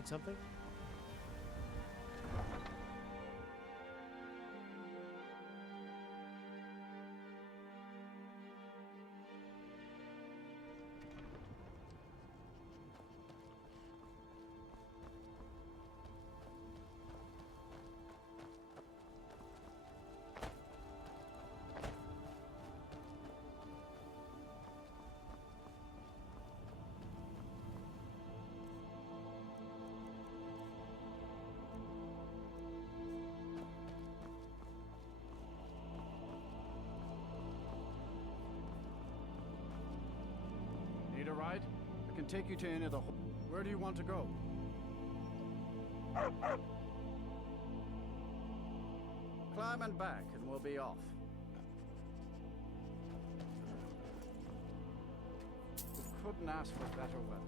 Need something? Need a ride? I can take you to any of the... Where do you want to go? Climb and back, and we'll be off. We couldn't ask for better weather.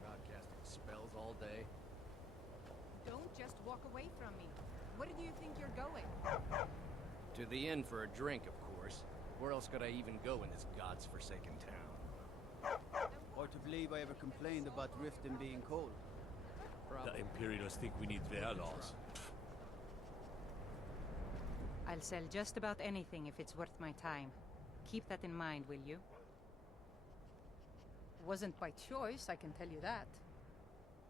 Broadcasting spells all day. Don't just walk away from me. Where do you think you're going? To the inn for a drink, of course. Where else could I even go in this god's-forsaken town? Hard to believe I ever complained about Riften being cold. The Imperials think we need their laws. I'll sell just about anything if it's worth my time. Keep that in mind, will you? Wasn't by choice, I can tell you that.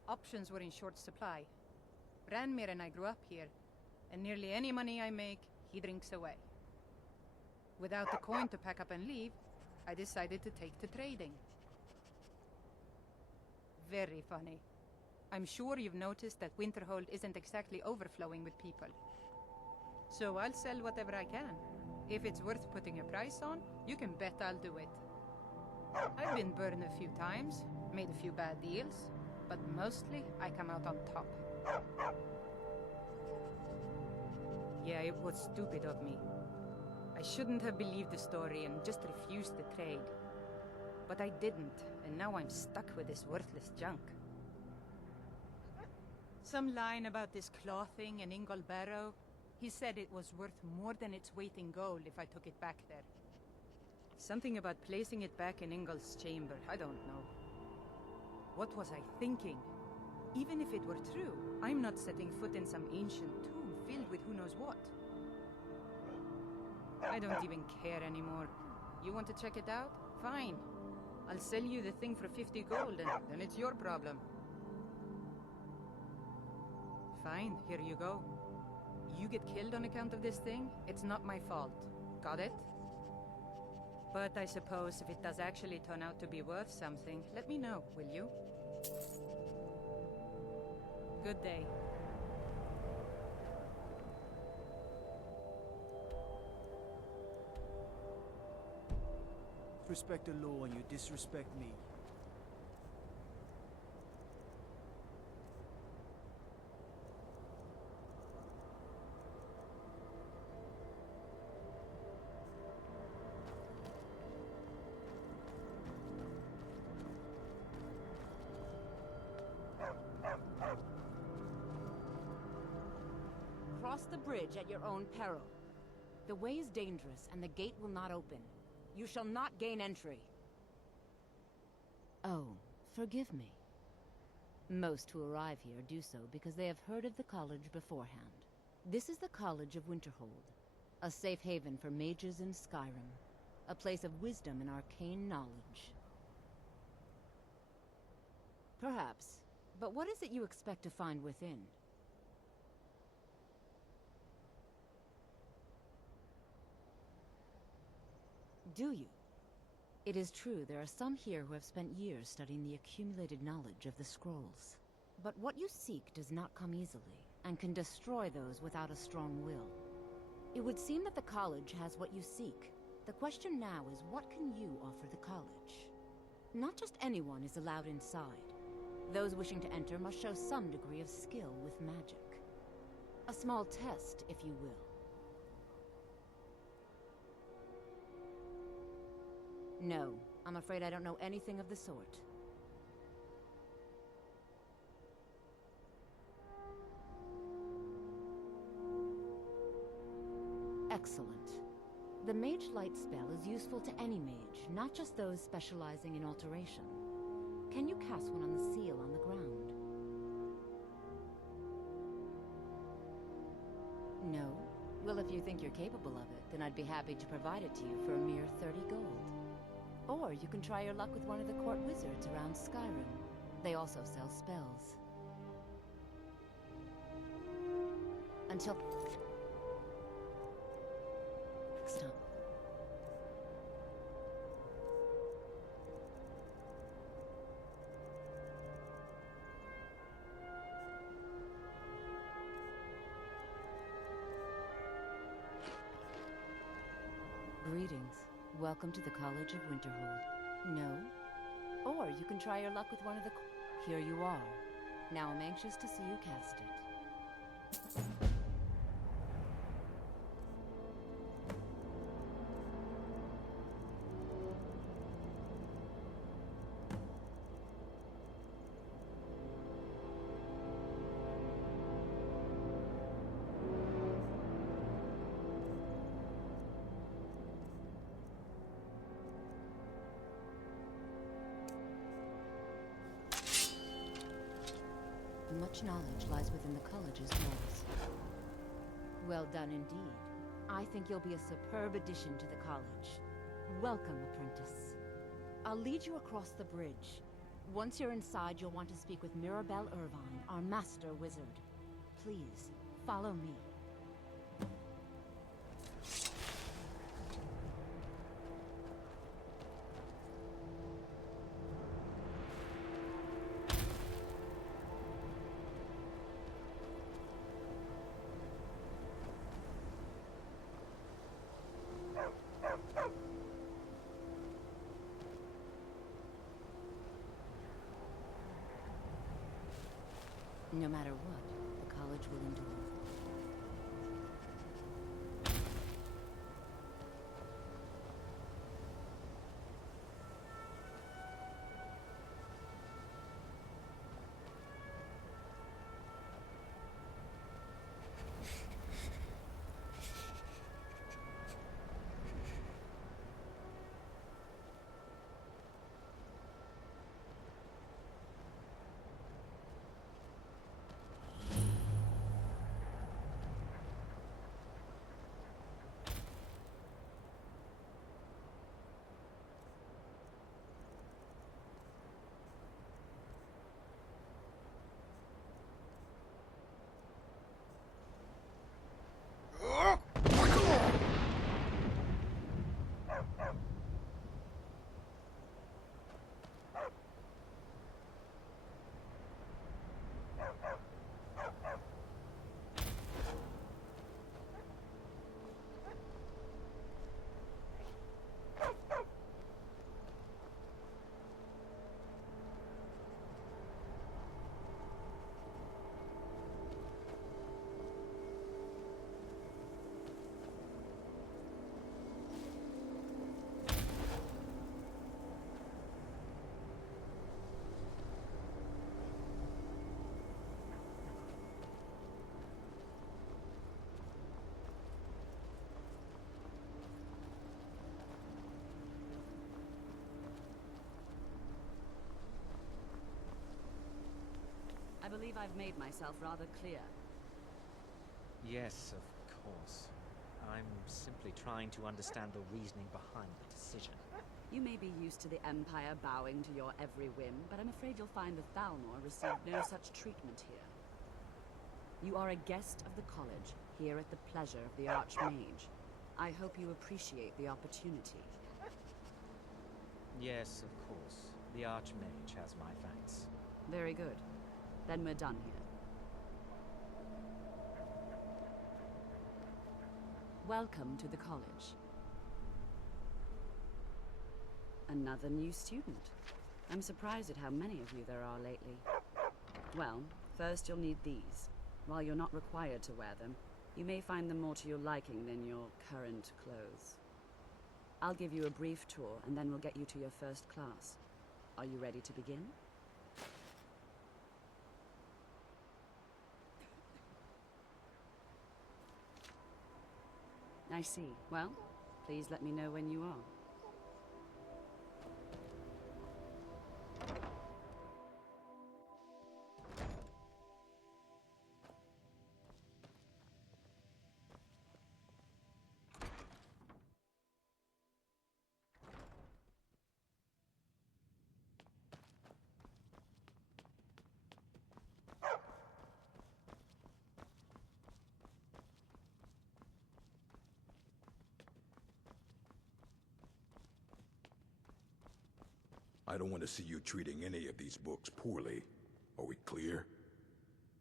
Options were in short supply. Ranmir and I grew up here, and nearly any money I make, he drinks away. Without the coin to pack up and leave, I decided to take to trading. Very funny. I'm sure you've noticed that Winterhold isn't exactly overflowing with people. So I'll sell whatever I can. If it's worth putting a price on, you can bet I'll do it. I've been burned a few times, made a few bad deals, but mostly I come out on top. Yeah, it was stupid of me. I shouldn't have believed the story and just refused the trade. But I didn't, and now I'm stuck with this worthless junk. Some line about this clothing in Ingol Barrow. He said it was worth more than its weight in gold if I took it back there. Something about placing it back in Ingol's chamber, I don't know. What was I thinking? Even if it were true, I'm not setting foot in some ancient tomb filled with who knows what. I don't even care anymore. You want to check it out? Fine. I'll sell you the thing for 50 gold, and then it's your problem. Fine, here you go. You get killed on account of this thing, it's not my fault. Got it? But I suppose if it does actually turn out to be worth something, let me know, will you? Good day. Respect the law and you disrespect me. Cross the bridge at your own peril. The way is dangerous and the gate will not open. You shall not gain entry. Oh, forgive me. Most who arrive here do so because they have heard of the college beforehand. This is the College of Winterhold, a safe haven for mages in Skyrim, a place of wisdom and arcane knowledge. Perhaps, but what is it you expect to find within? Do you? It is true there are some here who have spent years studying the accumulated knowledge of the scrolls. But what you seek does not come easily, and can destroy those without a strong will. It would seem that the college has what you seek. The question now is, what can you offer the college? Not just anyone is allowed inside. Those wishing to enter must show some degree of skill with magic. A small test, if you will. No, I'm afraid I don't know anything of the sort. Excellent. The Mage Light spell is useful to any mage, not just those specializing in alteration. Can you cast one on the seal on the ground? No? Well, if you think you're capable of it, then I'd be happy to provide it to you for a mere 30 gold. Or you can try your luck with one of the court wizards around Skyrim. They also sell spells. Until next time. Greetings. Welcome to the College of Winterhold. No? Or you can try your luck with one of the... Here you are. Now I'm anxious to see you cast it. Much knowledge lies within the college's walls. Well done indeed. I think you'll be a superb addition to the college. Welcome, apprentice. I'll lead you across the bridge. Once you're inside, you'll want to speak with Mirabelle Irvine, our master wizard. Please, follow me. No matter what, the college will endure. I believe I've made myself rather clear. Yes, of course. I'm simply trying to understand the reasoning behind the decision. You may be used to the Empire bowing to your every whim, but I'm afraid you'll find the Thalmor received no such treatment here. You are a guest of the college, here at the pleasure of the Archmage. I hope you appreciate the opportunity. Yes, of course. The Archmage has my thanks. Very good. Then we're done here. Welcome to the college. Another new student. I'm surprised at how many of you there are lately. Well, first you'll need these. While you're not required to wear them, you may find them more to your liking than your current clothes. I'll give you a brief tour, and then we'll get you to your first class. Are you ready to begin? I see. Well, please let me know when you are. I don't want to see you treating any of these books poorly. Are we clear?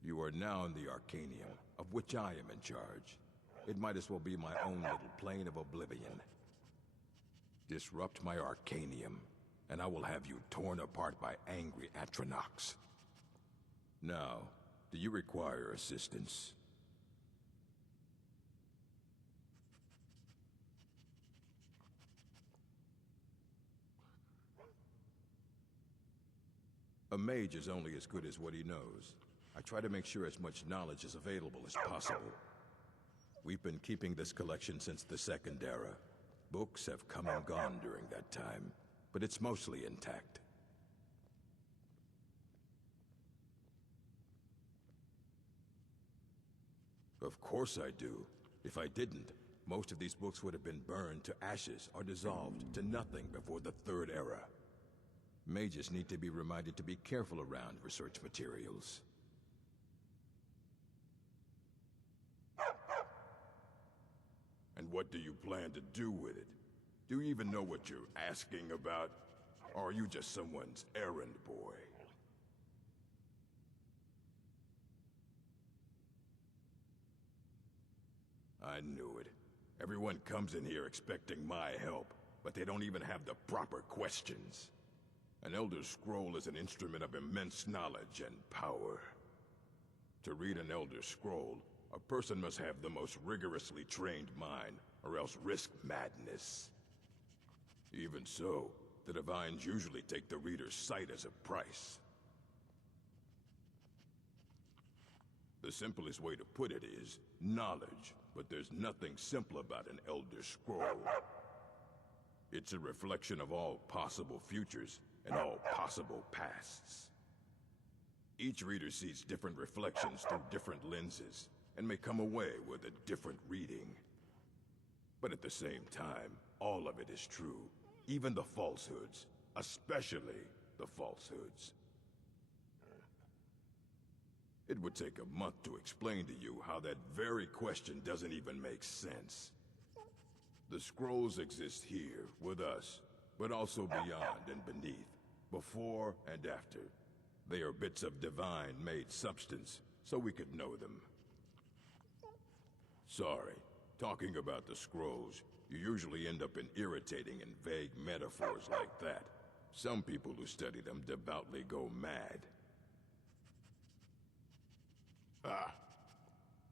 You are now in the Arcanium, of which I am in charge. It might as well be my own little plane of oblivion. Disrupt my Arcanium, and I will have you torn apart by angry Atronachs. Now, do you require assistance? A mage is only as good as what he knows. I try to make sure as much knowledge is available as possible. We've been keeping this collection since the Second Era. Books have come and gone during that time, but it's mostly intact. Of course I do. If I didn't, most of these books would have been burned to ashes or dissolved to nothing before the Third Era. Mages need to be reminded to be careful around research materials. And what do you plan to do with it? Do you even know what you're asking about? Or are you just someone's errand boy? I knew it. Everyone comes in here expecting my help, but they don't even have the proper questions. An Elder Scroll is an instrument of immense knowledge and power. To read an Elder Scroll, a person must have the most rigorously trained mind, or else risk madness. Even so, the Divines usually take the reader's sight as a price. The simplest way to put it is knowledge, but there's nothing simple about an Elder Scroll. It's a reflection of all possible futures and all possible pasts. Each reader sees different reflections through different lenses, and may come away with a different reading. But at the same time, all of it is true, even the falsehoods, especially the falsehoods. It would take a month to explain to you how that very question doesn't even make sense. The scrolls exist here, with us, but also beyond and beneath, before and after. They are bits of divine-made substance, so we could know them. Sorry, talking about the scrolls, you usually end up in irritating and vague metaphors like that. Some people who study them devoutly go mad. Ah,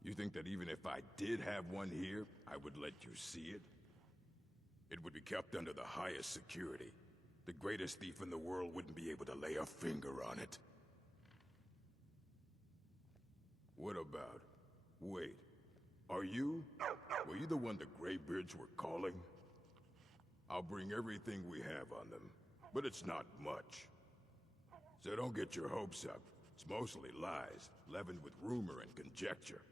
you think that even if I did have one here, I would let you see it? It would be kept under the highest security. The greatest thief in the world wouldn't be able to lay a finger on it. What about... Wait. Were you the one the Greybeards were calling? I'll bring everything we have on them, but it's not much. So don't get your hopes up. It's mostly lies, leavened with rumor and conjecture.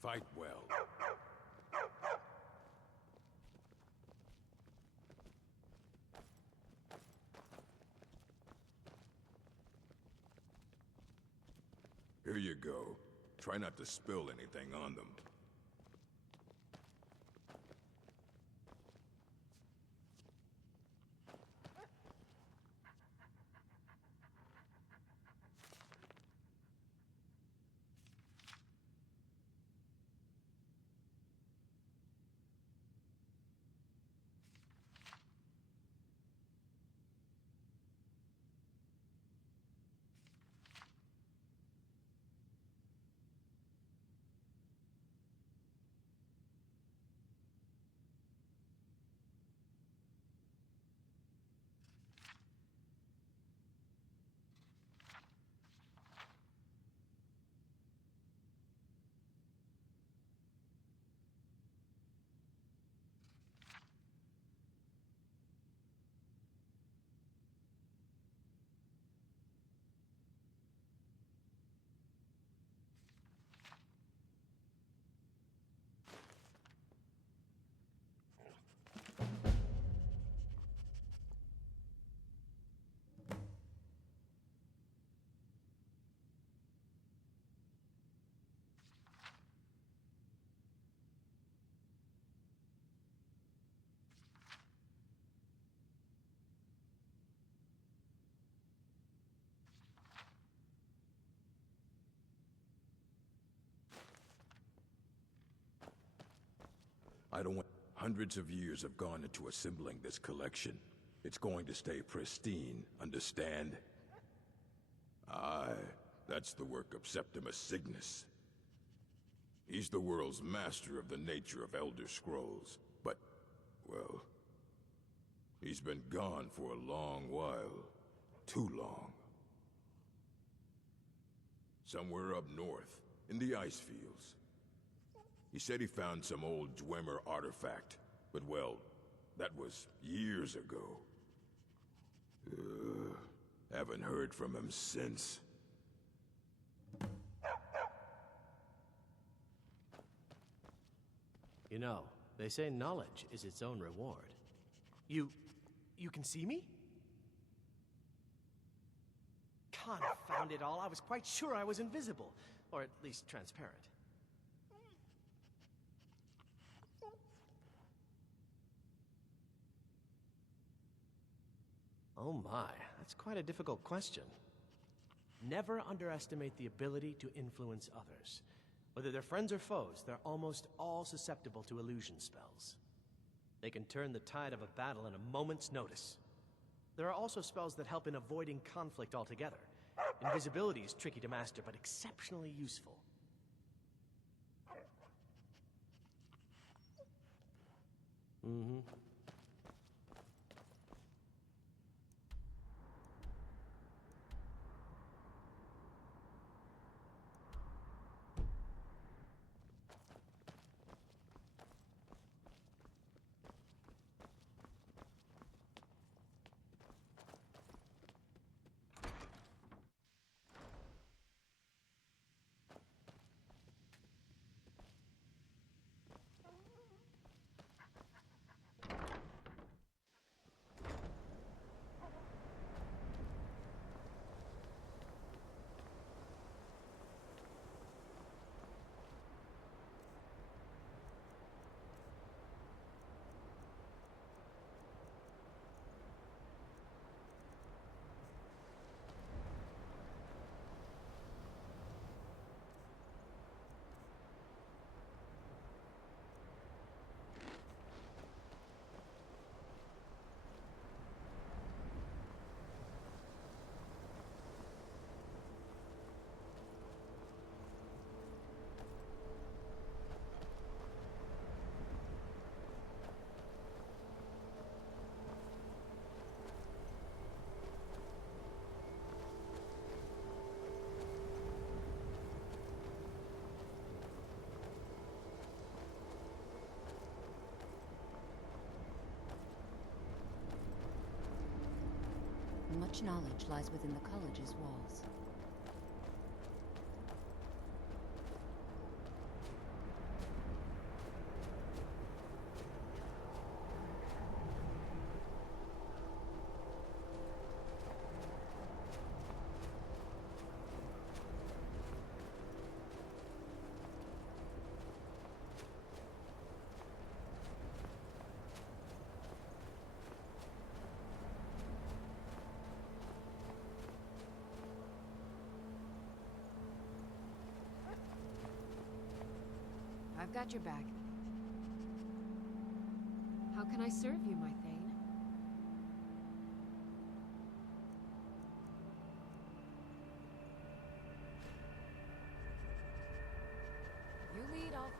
Fight well. Here you go. Try not to spill anything on them. I don't want... Hundreds of years have gone into assembling this collection. It's going to stay pristine, understand? Aye, that's the work of Septimus Signus. He's the world's master of the nature of Elder Scrolls, but, well, he's been gone for a long while. Too long. Somewhere up north, in the ice fields. He said he found some old Dwemer artifact, but well, that was years ago. Haven't heard from him since. You know, they say knowledge is its own reward. You can see me? Confound it all, I was quite sure I was invisible. Or at least transparent. Oh my, that's quite a difficult question. Never underestimate the ability to influence others. Whether they're friends or foes, they're almost all susceptible to illusion spells. They can turn the tide of a battle in a moment's notice. There are also spells that help in avoiding conflict altogether. Invisibility is tricky to master, but exceptionally useful. Mm-hmm. Much knowledge lies within the college's walls. I've got your back. How can I serve you, my Thane? You lead, I'll...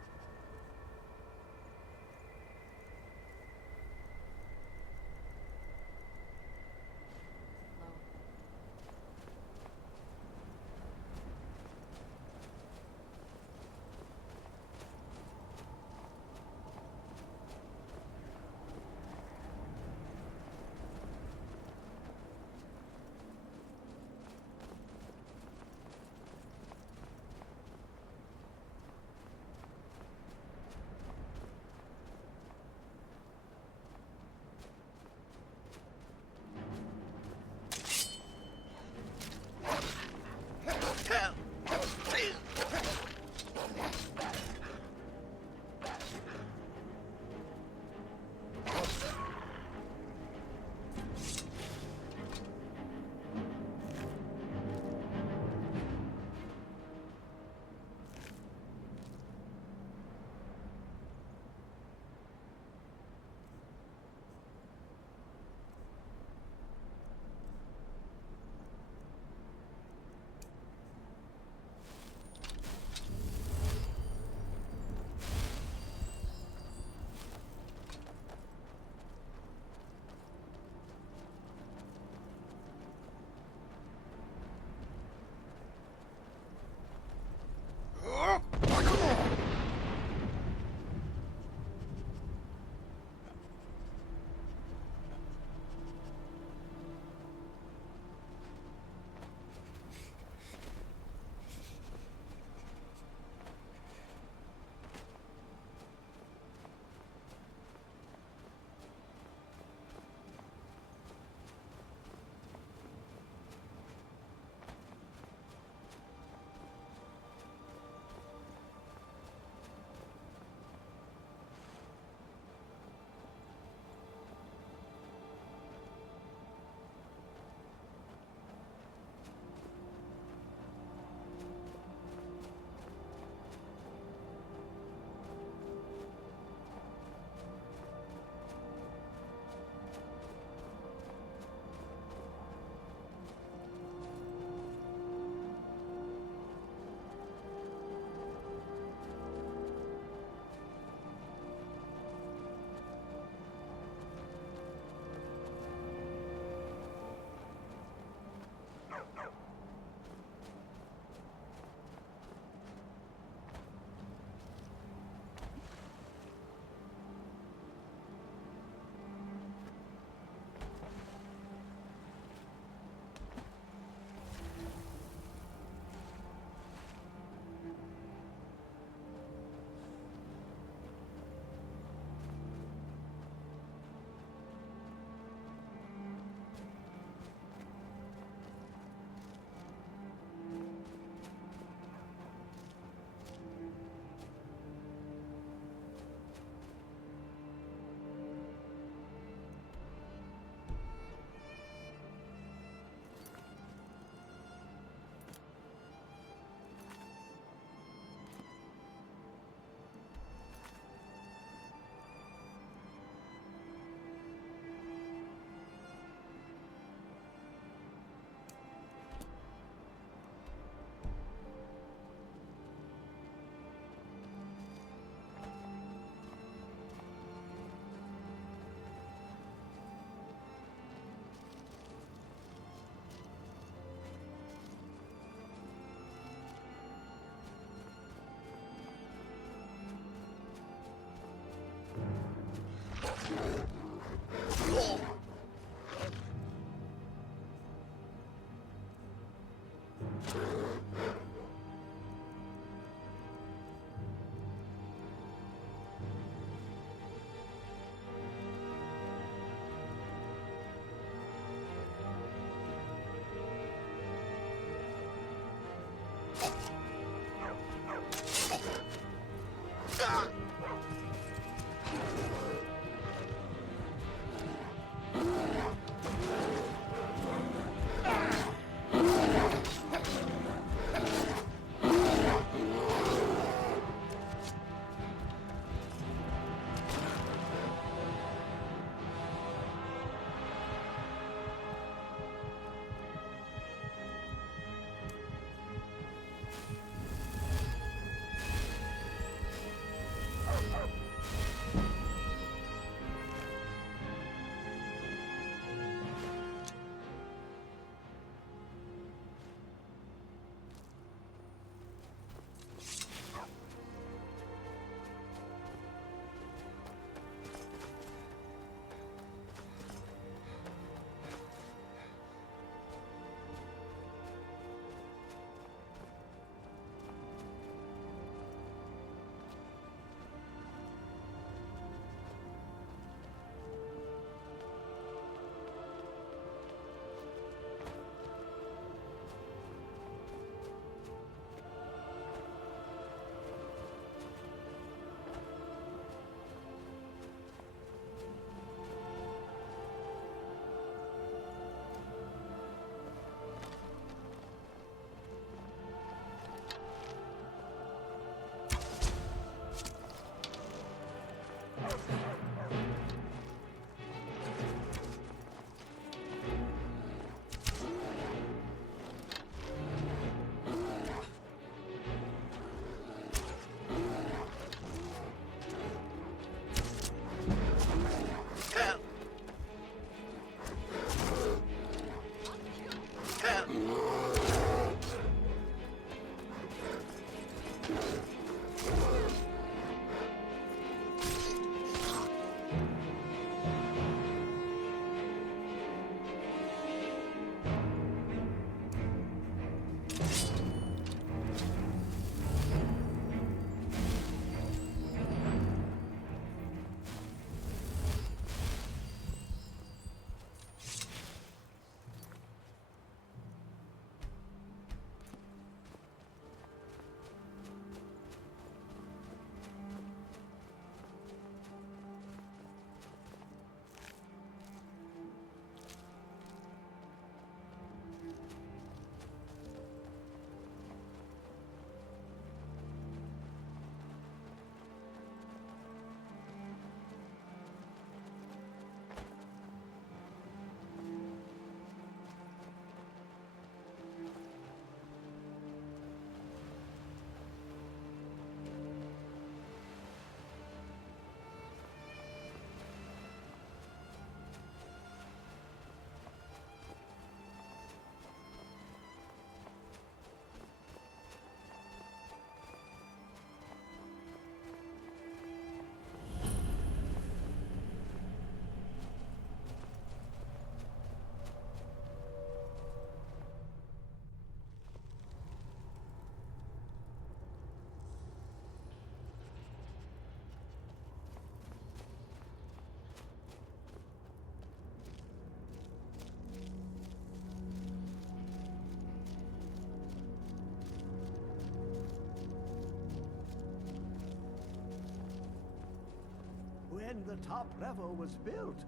When the top level was built,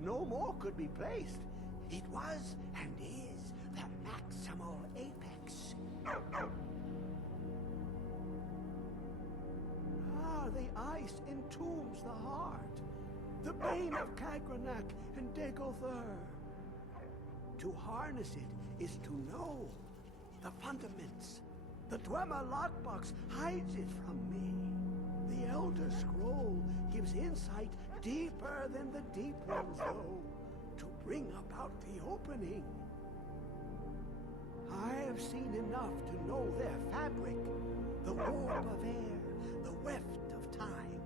no more could be placed. It was and is the maximal apex. The ice entombs the heart, the bane of Kagranak and Degother. To harness it is to know the fundaments. The Dwemer lockbox hides it from me. The Elder Scroll gives insight deeper than the deep ones, though, to bring about the opening. I have seen enough to know their fabric, the warp of air, the weft of time.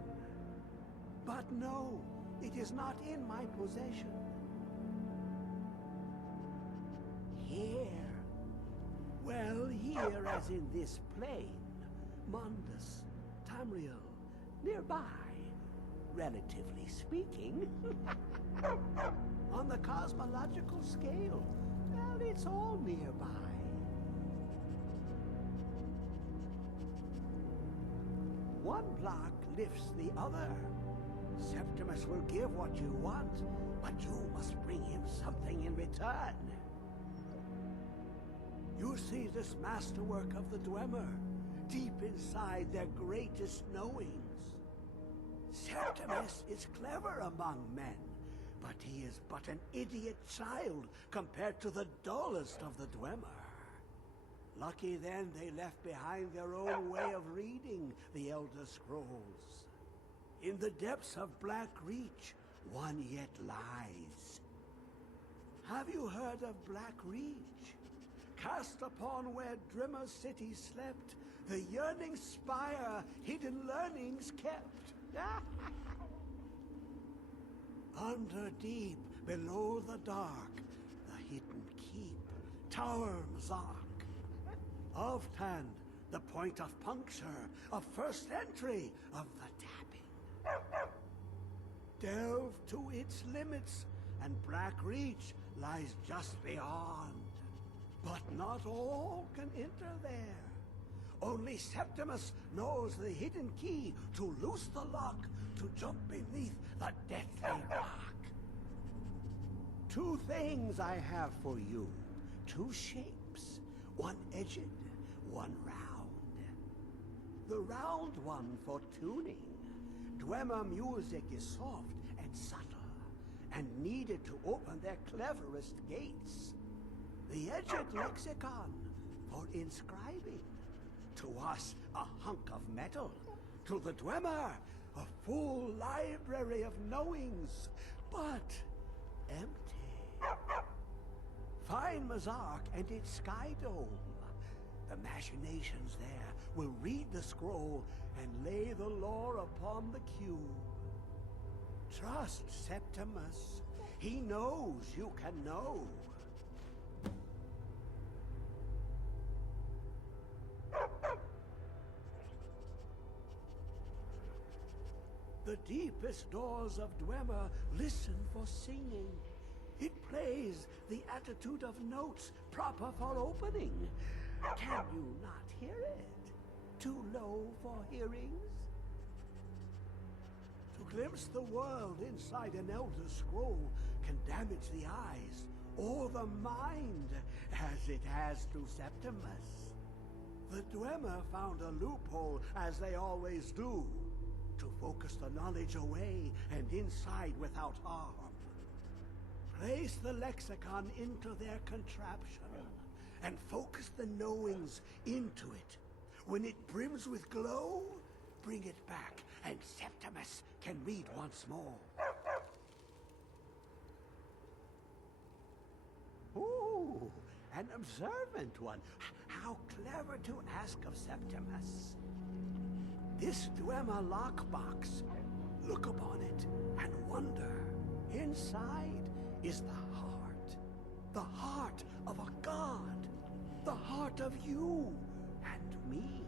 But no, It is not in my possession. Here. Well, here as in this plane. Mundus, Tamriel, nearby. Relatively speaking. On the cosmological scale, well, it's all nearby. One block lifts the other. Septimus will give what you want, but you must bring him something in return. You see this masterwork of the Dwemer, deep inside their greatest knowings. Septimus is clever among men, but he is but an idiot child compared to the dullest of the Dwemer. Lucky then they left behind their own way of reading the Elder Scrolls. In the depths of Black Reach, one yet lies. Have you heard of Black Reach? Cast upon where Drimmer City slept, the yearning spire hidden learnings kept. Under deep, below the dark, the hidden keep, Tower Mzark. Of Tand, the point of puncture, of first entry, of the tapping. Delve to its limits, and Black Reach lies just beyond. But not all can enter there. Only Septimus knows the hidden key to loose the lock, to jump beneath the deathly rock. Two things I have for you. Two shapes. One edged, one round. The round one for tuning. Dwemer music is soft and subtle, and needed to open their cleverest gates. The edged lexicon for inscribing. To us, a hunk of metal. To the Dwemer, a full library of knowings, but empty. Find Mzark and its sky dome. The machinations there will read the scroll and lay the lore upon the cube. Trust Septimus. He knows you can know. The deepest doors of Dwemer listen for singing. It plays the attitude of notes proper for opening. Can you not hear it? Too low for hearings? To glimpse the world inside an Elder Scroll can damage the eyes or the mind, as it has to Septimus. The Dwemer found a loophole, as they always do, to focus the knowledge away and inside without harm. Place the lexicon into their contraption, and focus the knowings into it. When it brims with glow, bring it back, and Septimus can read once more. Ooh, an observant one. How clever to ask of Septimus. This Dwemer lockbox. Look upon it and wonder. Inside is the heart of a god, the heart of you and me.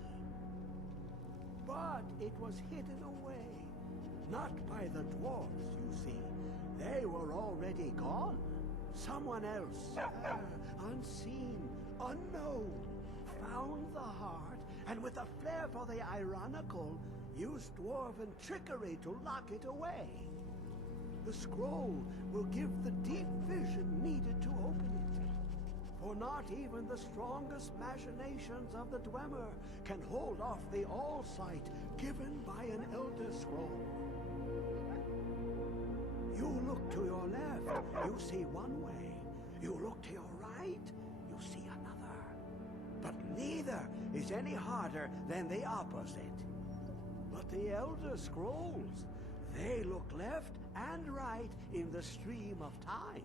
But it was hidden away, not by the dwarves, you see. They were already gone. Someone else, unseen, unknown, found the heart, and with a flair for the ironical, used dwarven trickery to lock it away. The scroll will give the deep vision needed to open it. For not even the strongest machinations of the Dwemer can hold off the all-sight given by an Elder Scroll. You look to your left, you see one way. You look to your right, you see another. But neither is any harder than the opposite. But the Elder Scrolls, they look left and right in the stream of time.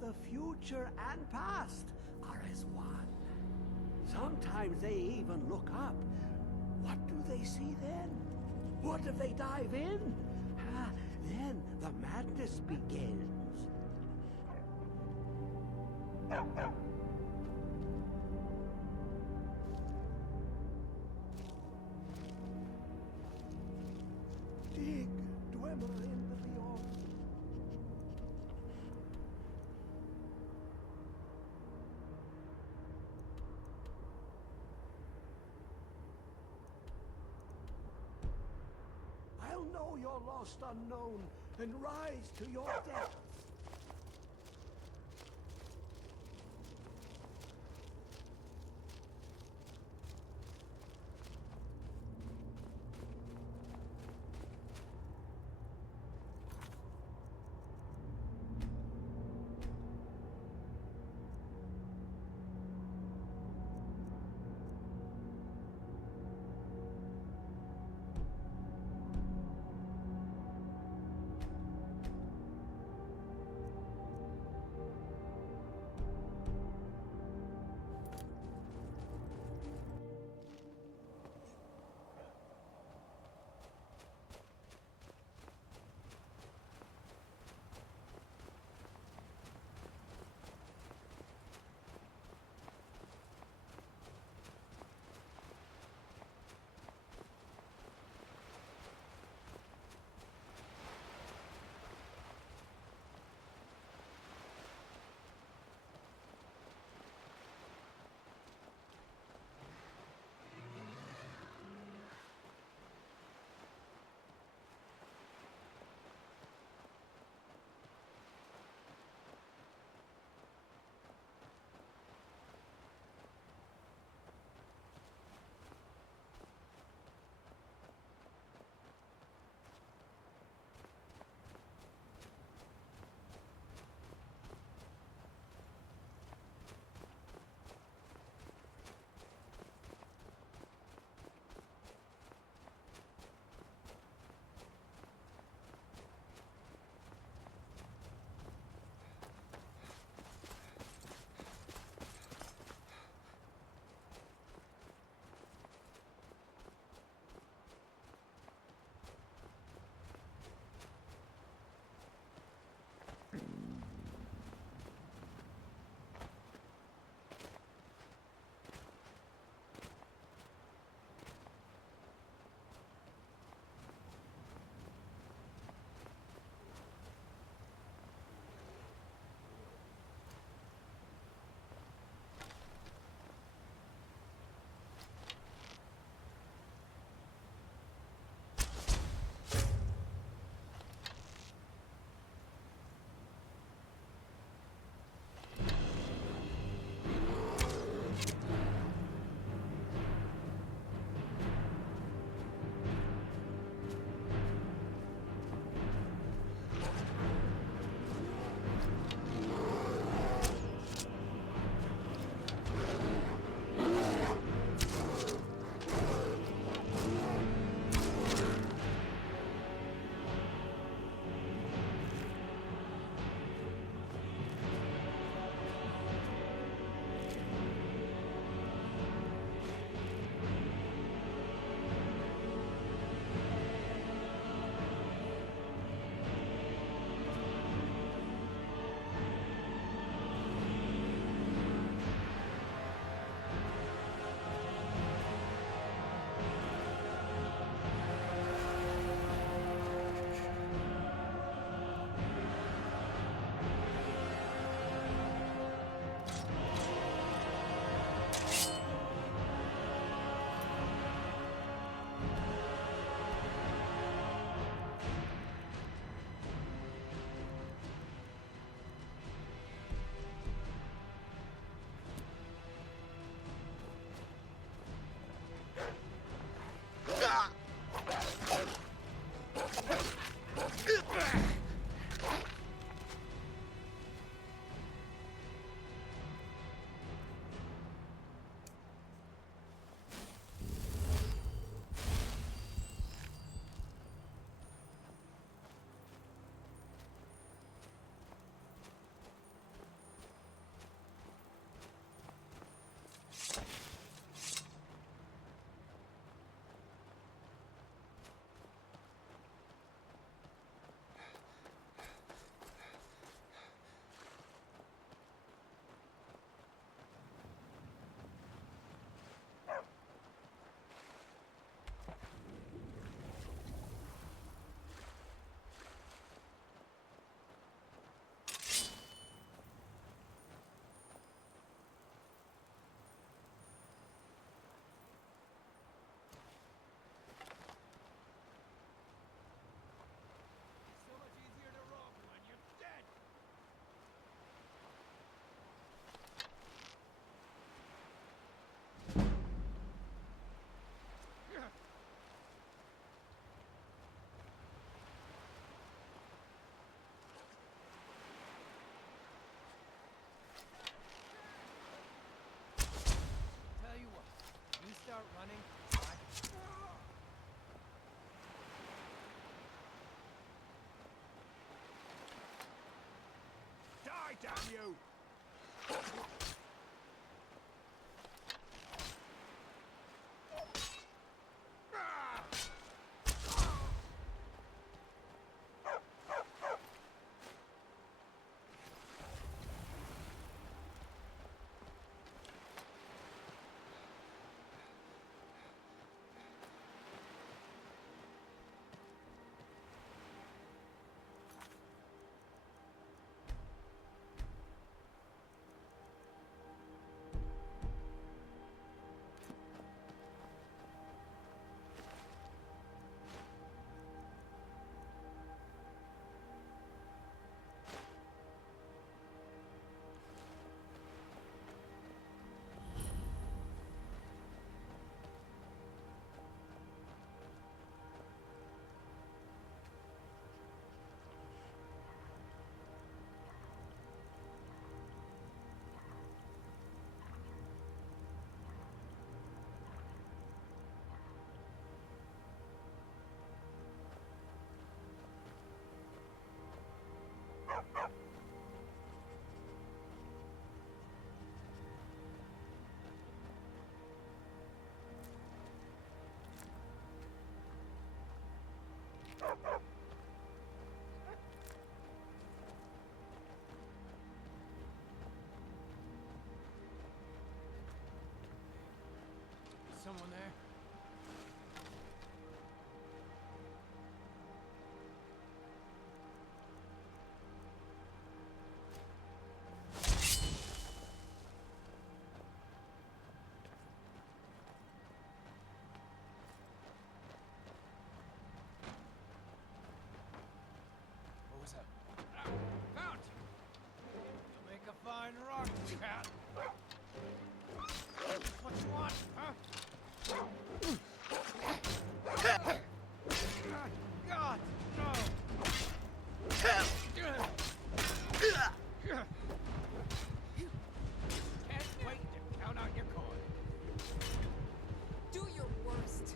The future and past are as one. Sometimes they even look up. What do they see then? What if they dive in? then the madness begins. Dig, dwemer in the beyond. I'll know your lost unknown and rise to your depth. damn you! Someone there? What was that? Found! You'll make a fine rock cat. What you want, huh? God, no! Can't wait to count out your coin. Do your worst.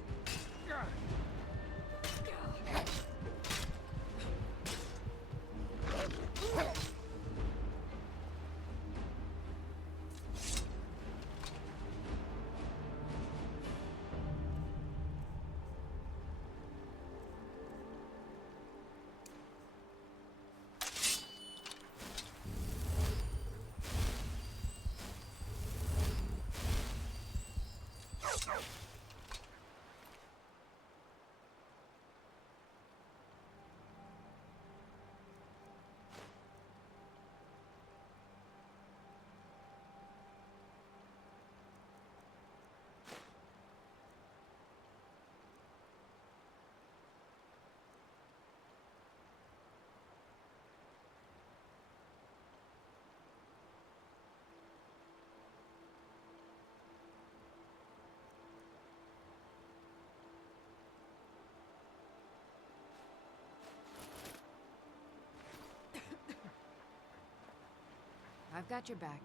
I've got your back.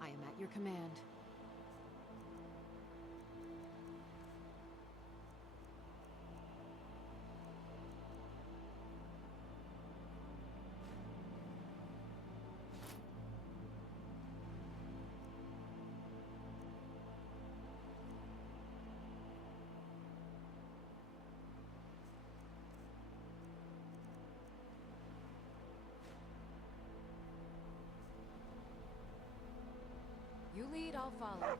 I am at your command. You lead, I'll follow.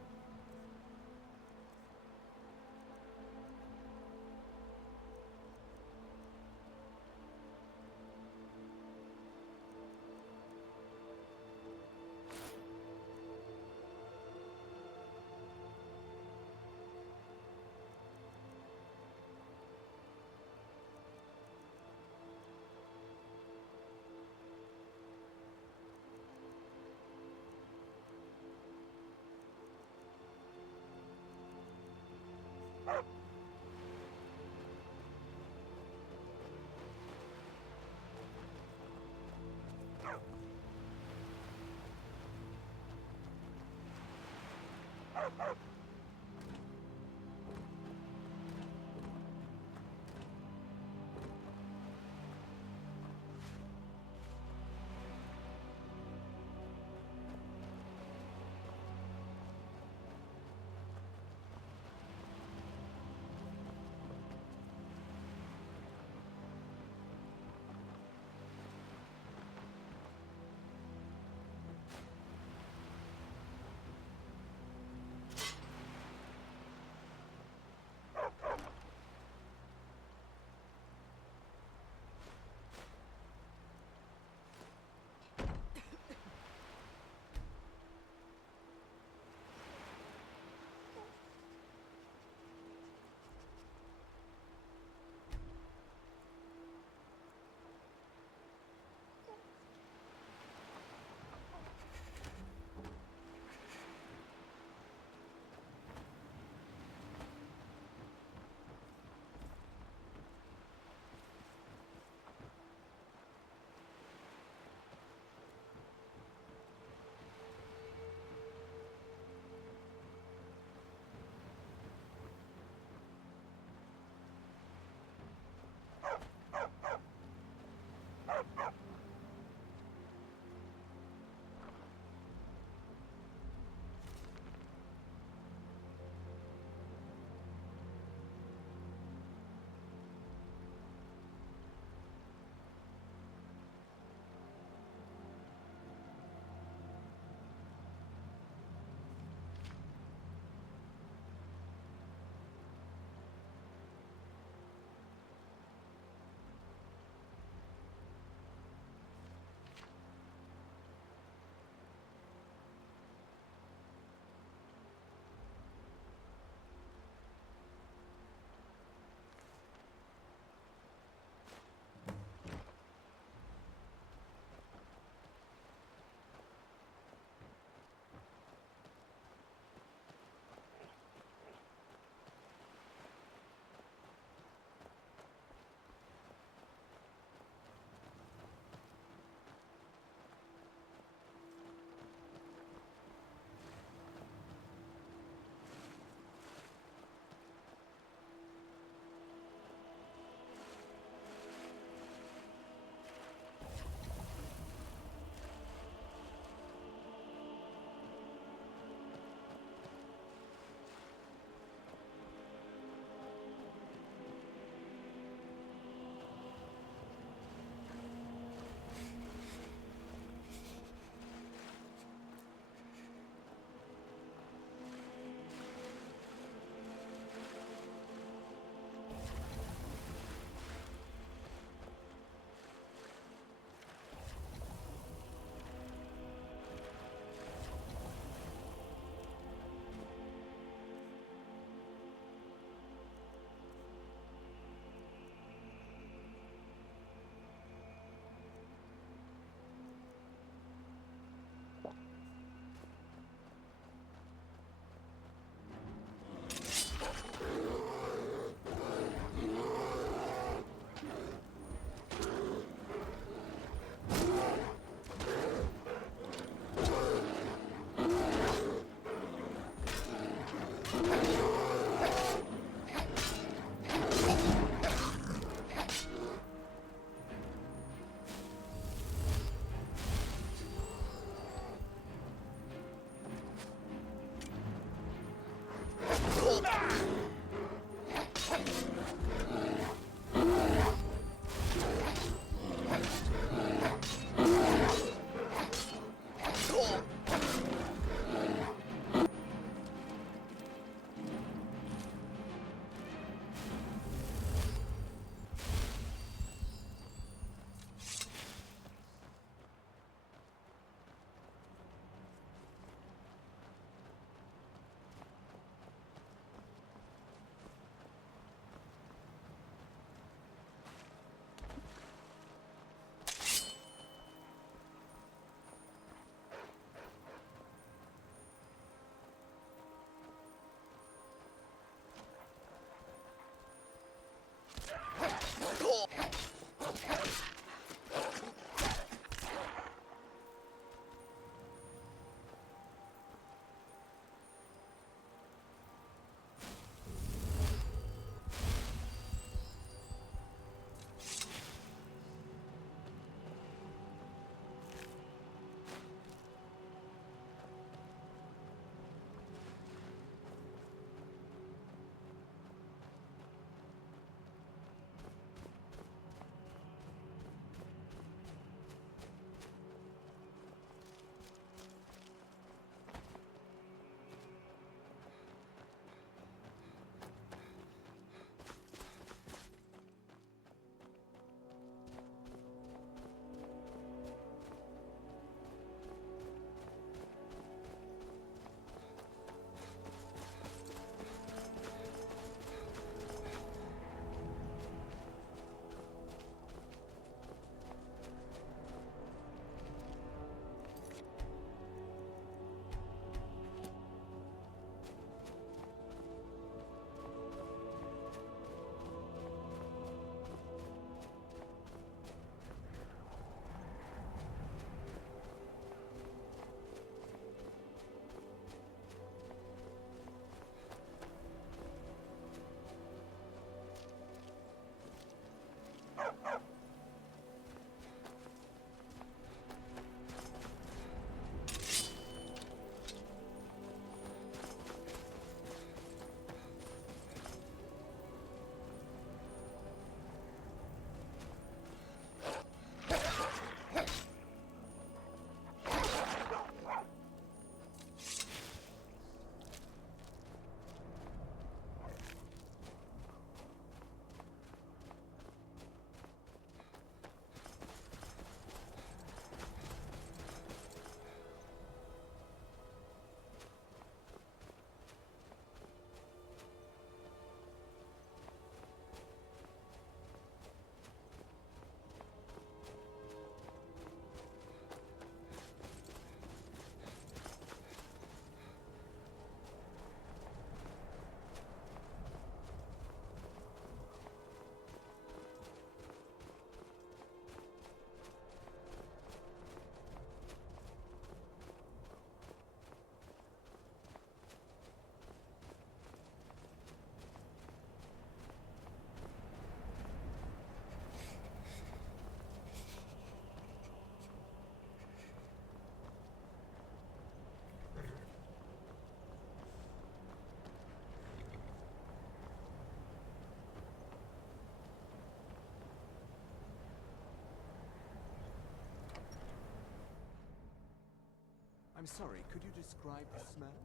I'm sorry, could you describe the smell?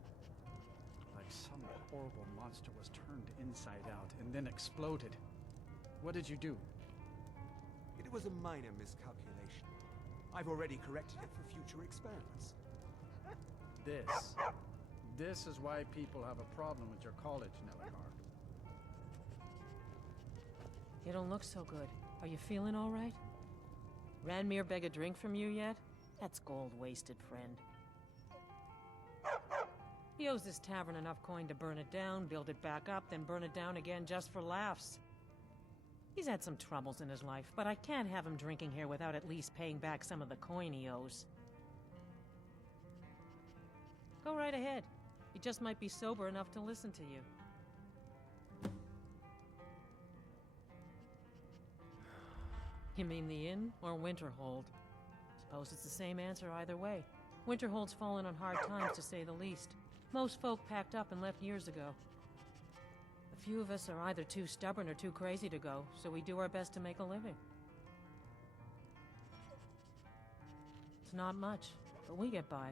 Like some horrible monster was turned inside out and then exploded. What did you do? It was a minor miscalculation. I've already corrected it for future experiments. This is why people have a problem with your college, Nelligar. You don't look so good. Are you feeling all right? Ranmir beg a drink from you yet? That's gold wasted, friend. He owes this tavern enough coin to burn it down, build it back up, then burn it down again just for laughs. He's had some troubles in his life, but I can't have him drinking here without at least paying back some of the coin he owes. Go right ahead. He just might be sober enough to listen to you. You mean the inn or Winterhold? Suppose it's the same answer either way. Winterhold's fallen on hard times, to say the least. Most folk packed up and left years ago. A few of us are either too stubborn or too crazy to go, so we do our best to make a living. It's not much, but we get by.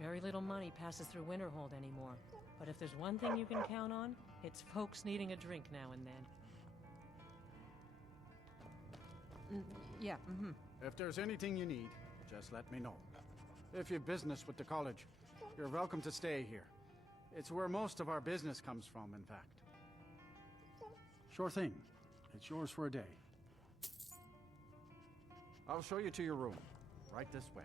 Very little money passes through Winterhold anymore, but if there's one thing you can count on, it's folks needing a drink now and then. Yeah, If there's anything you need, just let me know. If you've business with the college, you're welcome to stay here. It's where most of our business comes from, in fact. Sure thing. It's yours for a day. I'll show you to your room. Right this way.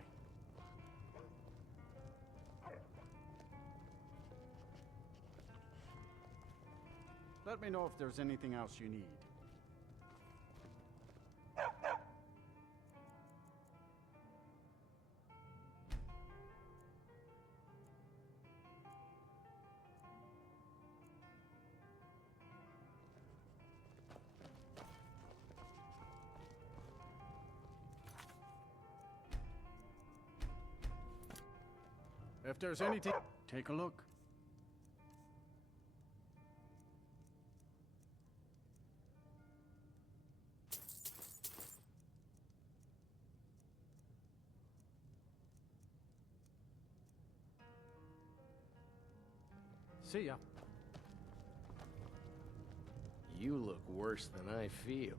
Let me know if there's anything else you need. If there's anything, take a look. See ya. You look worse than I feel.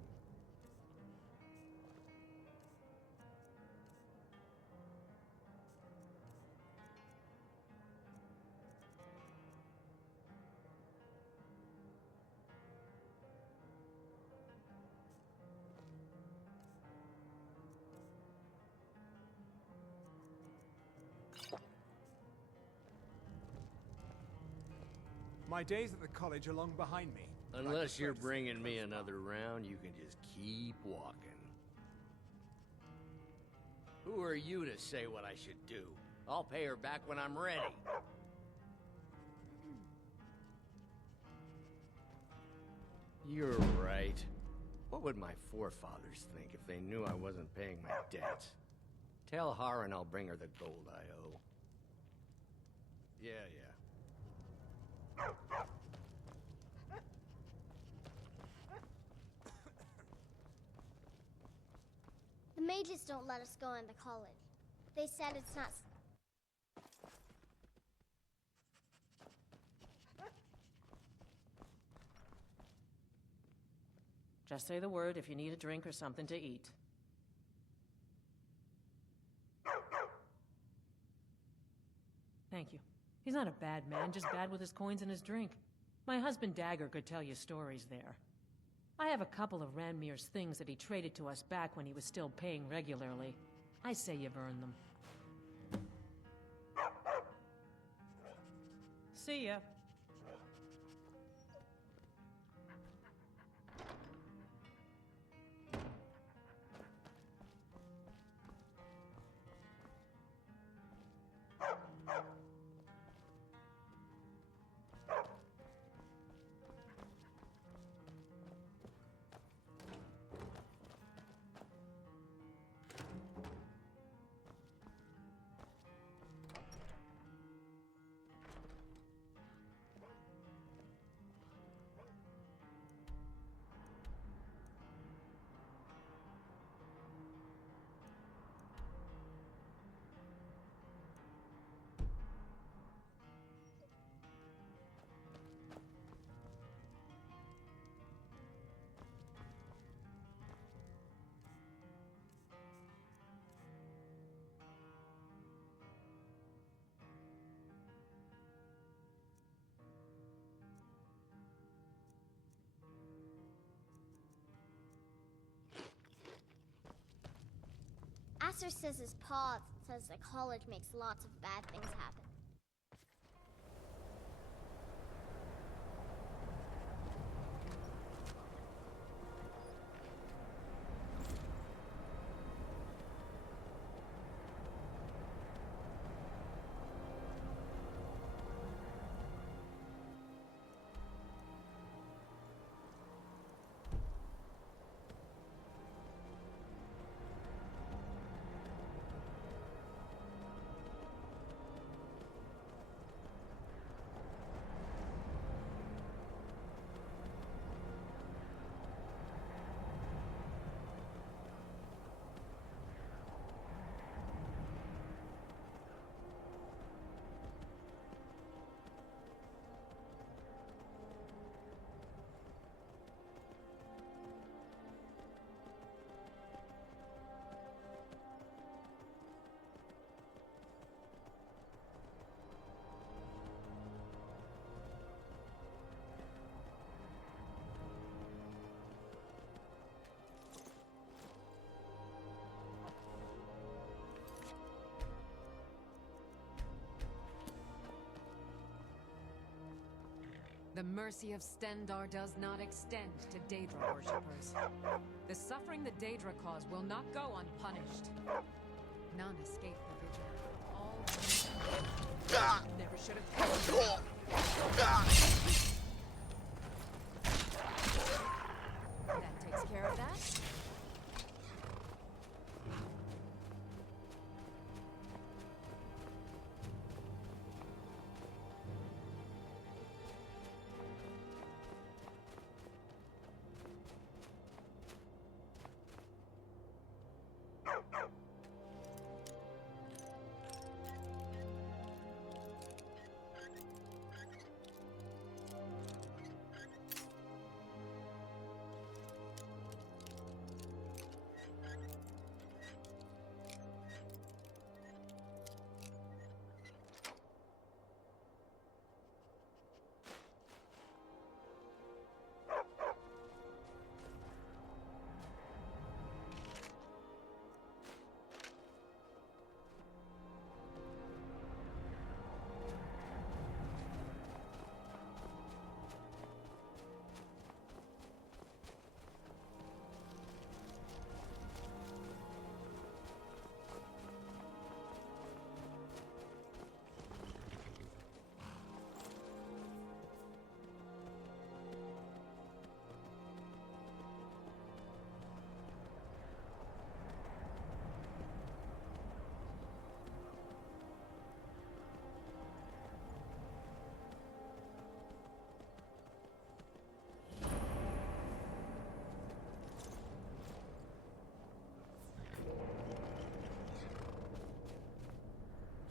My days at the college are long behind me. Unless you're bringing me another round, you can just keep walking. Who are you to say what I should do? I'll pay her back when I'm ready. You're right. What would my forefathers think if they knew I wasn't paying my debts? Tell Harren I'll bring her the gold I owe. Yeah. The mages don't let us go into college. They said it's not... Just say the word if you need a drink or something to eat. Thank you. He's not a bad man, just bad with his coins and his drink. My husband Dagger could tell you stories there. I have a couple of Ranmir's things that he traded to us back when he was still paying regularly. I say you've earned them. See ya. Master says his paw says the college makes lots of bad things happen. The mercy of Stendar does not extend to Daedra worshippers. The suffering the Daedra cause will not go unpunished. None escape the vigil. All never should have. That takes care of that.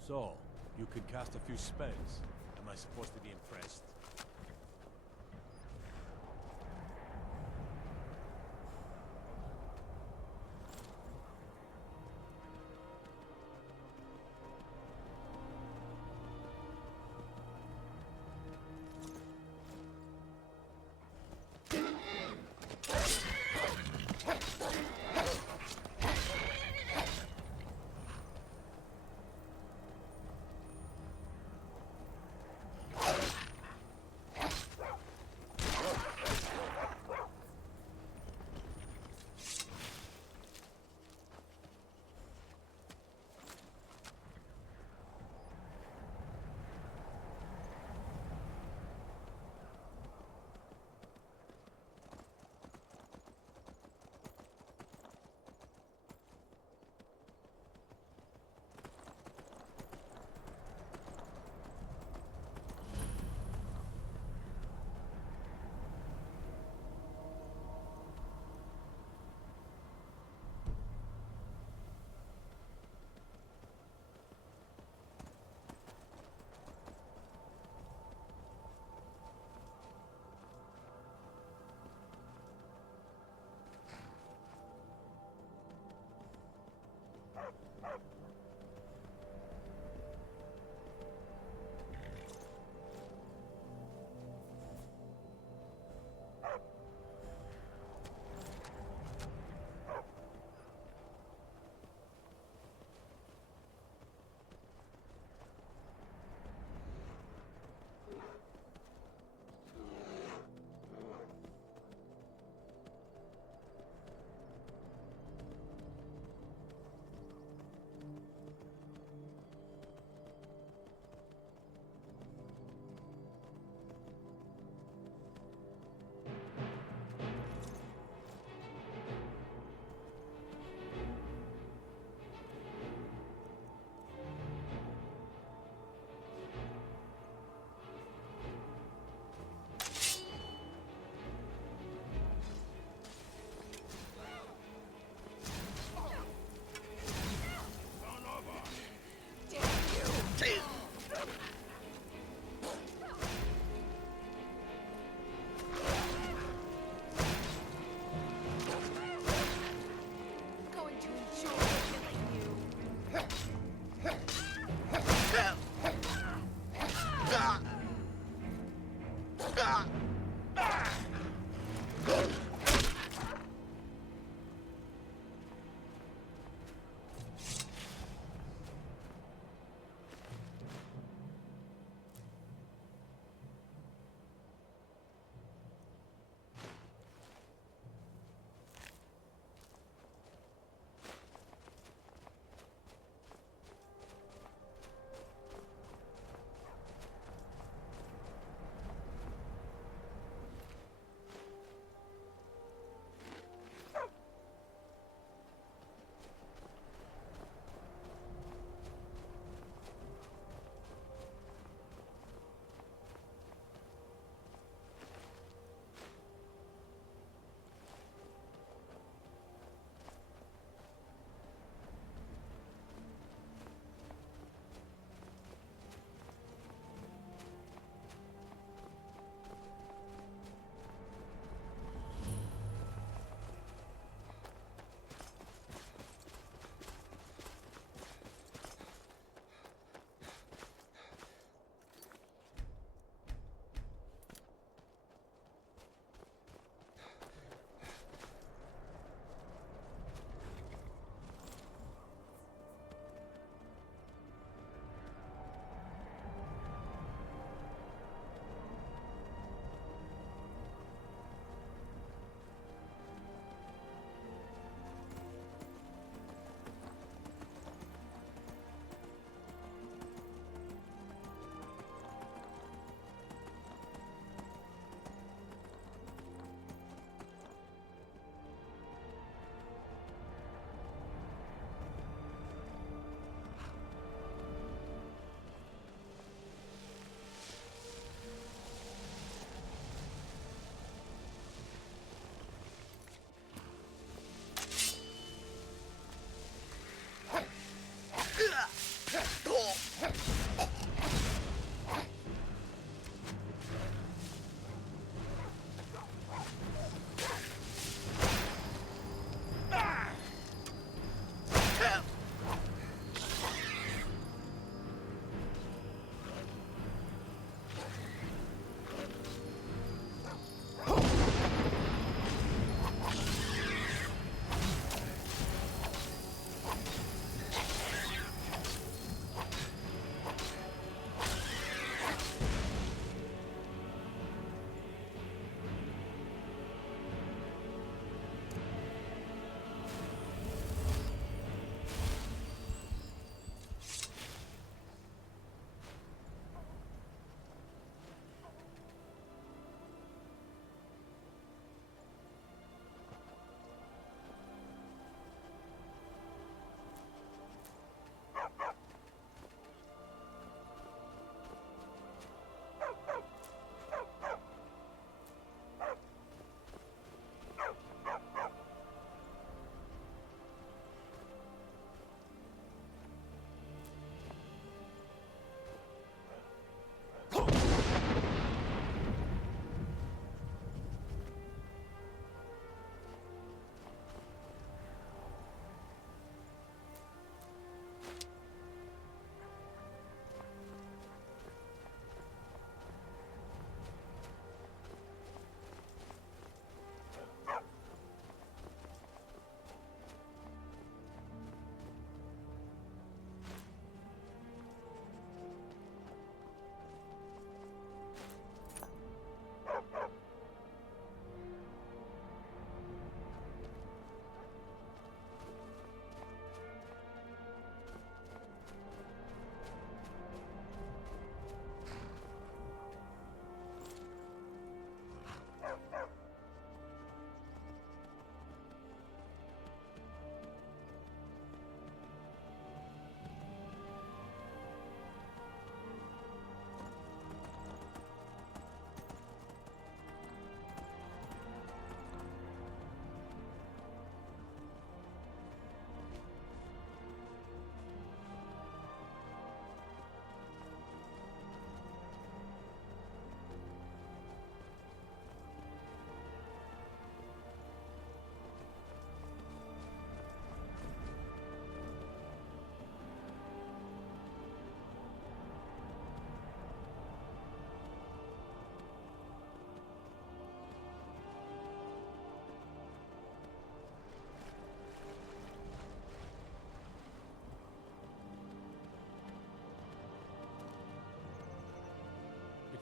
So, you can cast a few spells. Am I supposed to be impressed?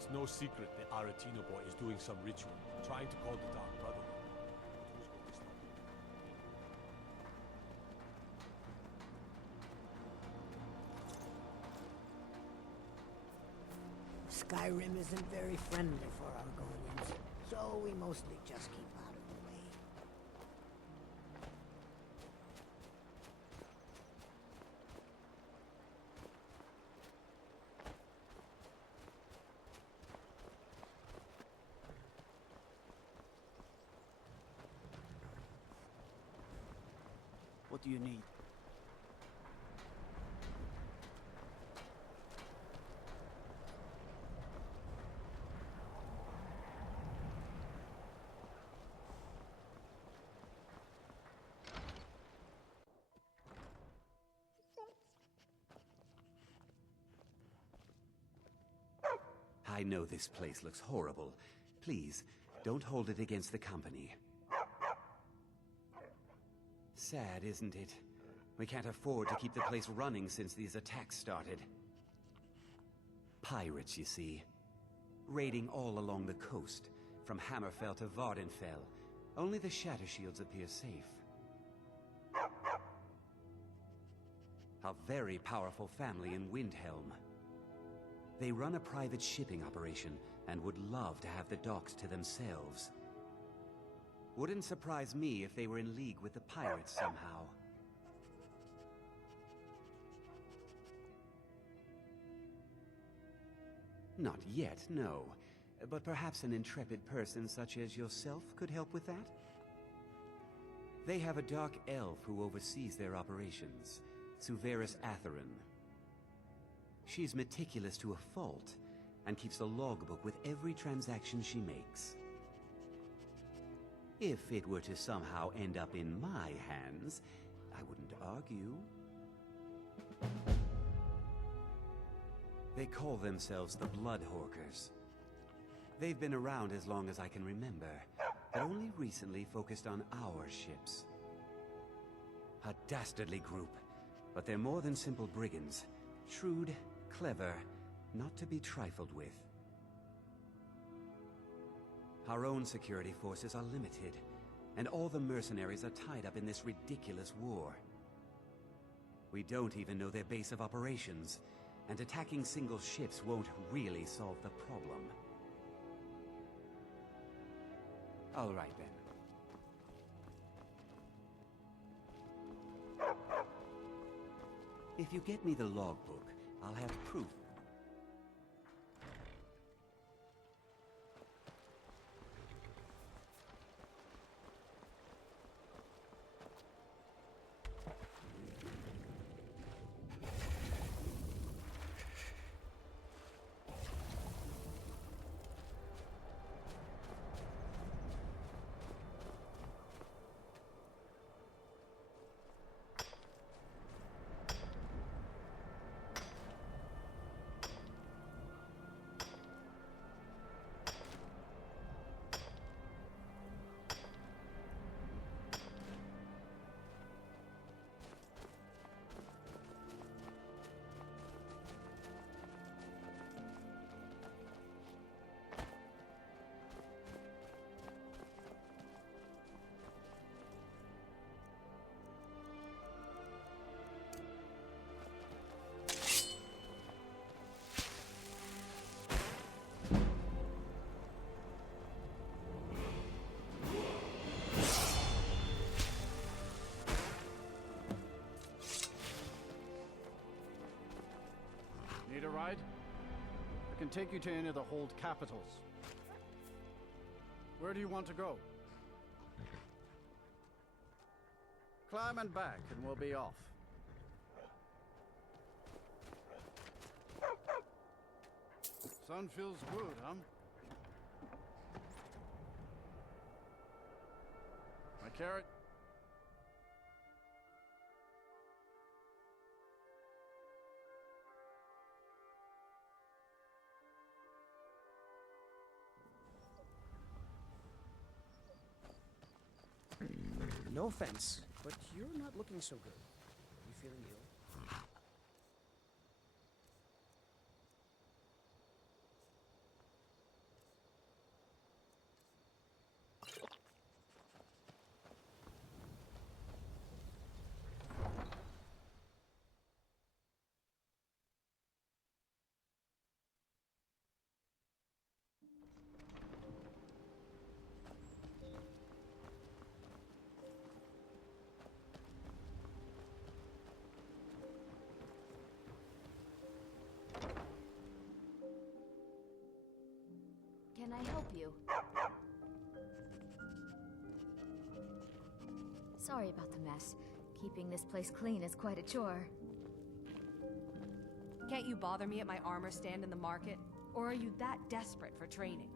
It's no secret the Aretino boy is doing some ritual, trying to call the Dark Brotherhood. But who's going to stop him? Skyrim isn't very friendly for Argonians, so we mostly just keep out of the way. What do you need? I know this place looks horrible. Please, don't hold it against the company. Sad, isn't it? We can't afford to keep the place running since these attacks started. Pirates, you see. Raiding all along the coast, from Hammerfell to Vardenfell. Only the Shattershields appear safe. A very powerful family in Windhelm. They run a private shipping operation and would love to have the docks to themselves. Wouldn't surprise me if they were in league with the pirates somehow. Not yet, no. But perhaps an intrepid person such as yourself could help with that? They have a dark elf who oversees their operations, Suveris Atherin. She's meticulous to a fault, and keeps a logbook with every transaction she makes. If it were to somehow end up in my hands, I wouldn't argue. They call themselves the Bloodhawkers. They've been around as long as I can remember, but only recently focused on our ships. A dastardly group, but they're more than simple brigands. Shrewd, clever, not to be trifled with. Our own security forces are limited, and all the mercenaries are tied up in this ridiculous war. We don't even know their base of operations, and attacking single ships won't really solve the problem. All right, then. If you get me the logbook, I'll have proof. Need a ride? I can take you to any of the hold capitals. Where do you want to go? Climb and back, and we'll be off. Sun feels good, huh? My carrot? No offense, but you're not looking so good. You feeling ill? I help you? Sorry about the mess. Keeping this place clean is quite a chore. Can't you bother me at my armor stand in the market? Or are you that desperate for training?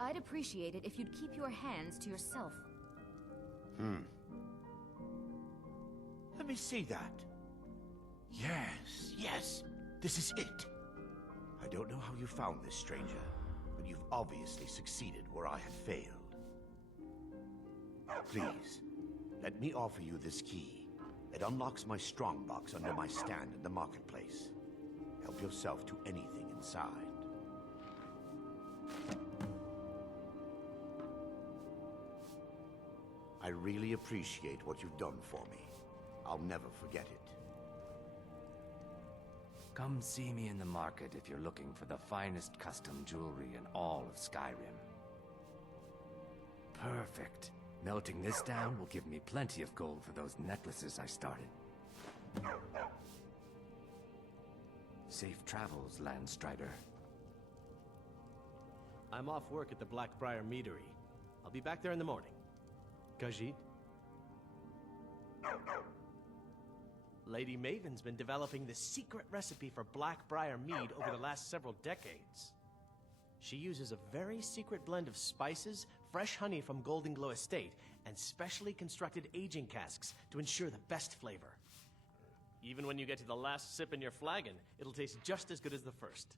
I'd appreciate it if you'd keep your hands to yourself. Let me see that. Yes, this is it. I don't know how you found this, stranger, but you've obviously succeeded where I have failed. Please, let me offer you this key. It unlocks my strongbox under my stand in the marketplace. Help yourself to anything inside. I really appreciate what you've done for me. I'll never forget it. Come see me in the market if you're looking for the finest custom jewelry in all of Skyrim. Perfect. Melting this down will give me plenty of gold for those necklaces I started. Safe travels, Landstrider. I'm off work at the Blackbriar Meadery. I'll be back there in the morning. Khajiit? Lady Maven's been developing the secret recipe for Blackbriar mead over the last several decades. She uses a very secret blend of spices, fresh honey from Golden Glow Estate, and specially constructed aging casks to ensure the best flavor. Even when you get to the last sip in your flagon, it'll taste just as good as the first.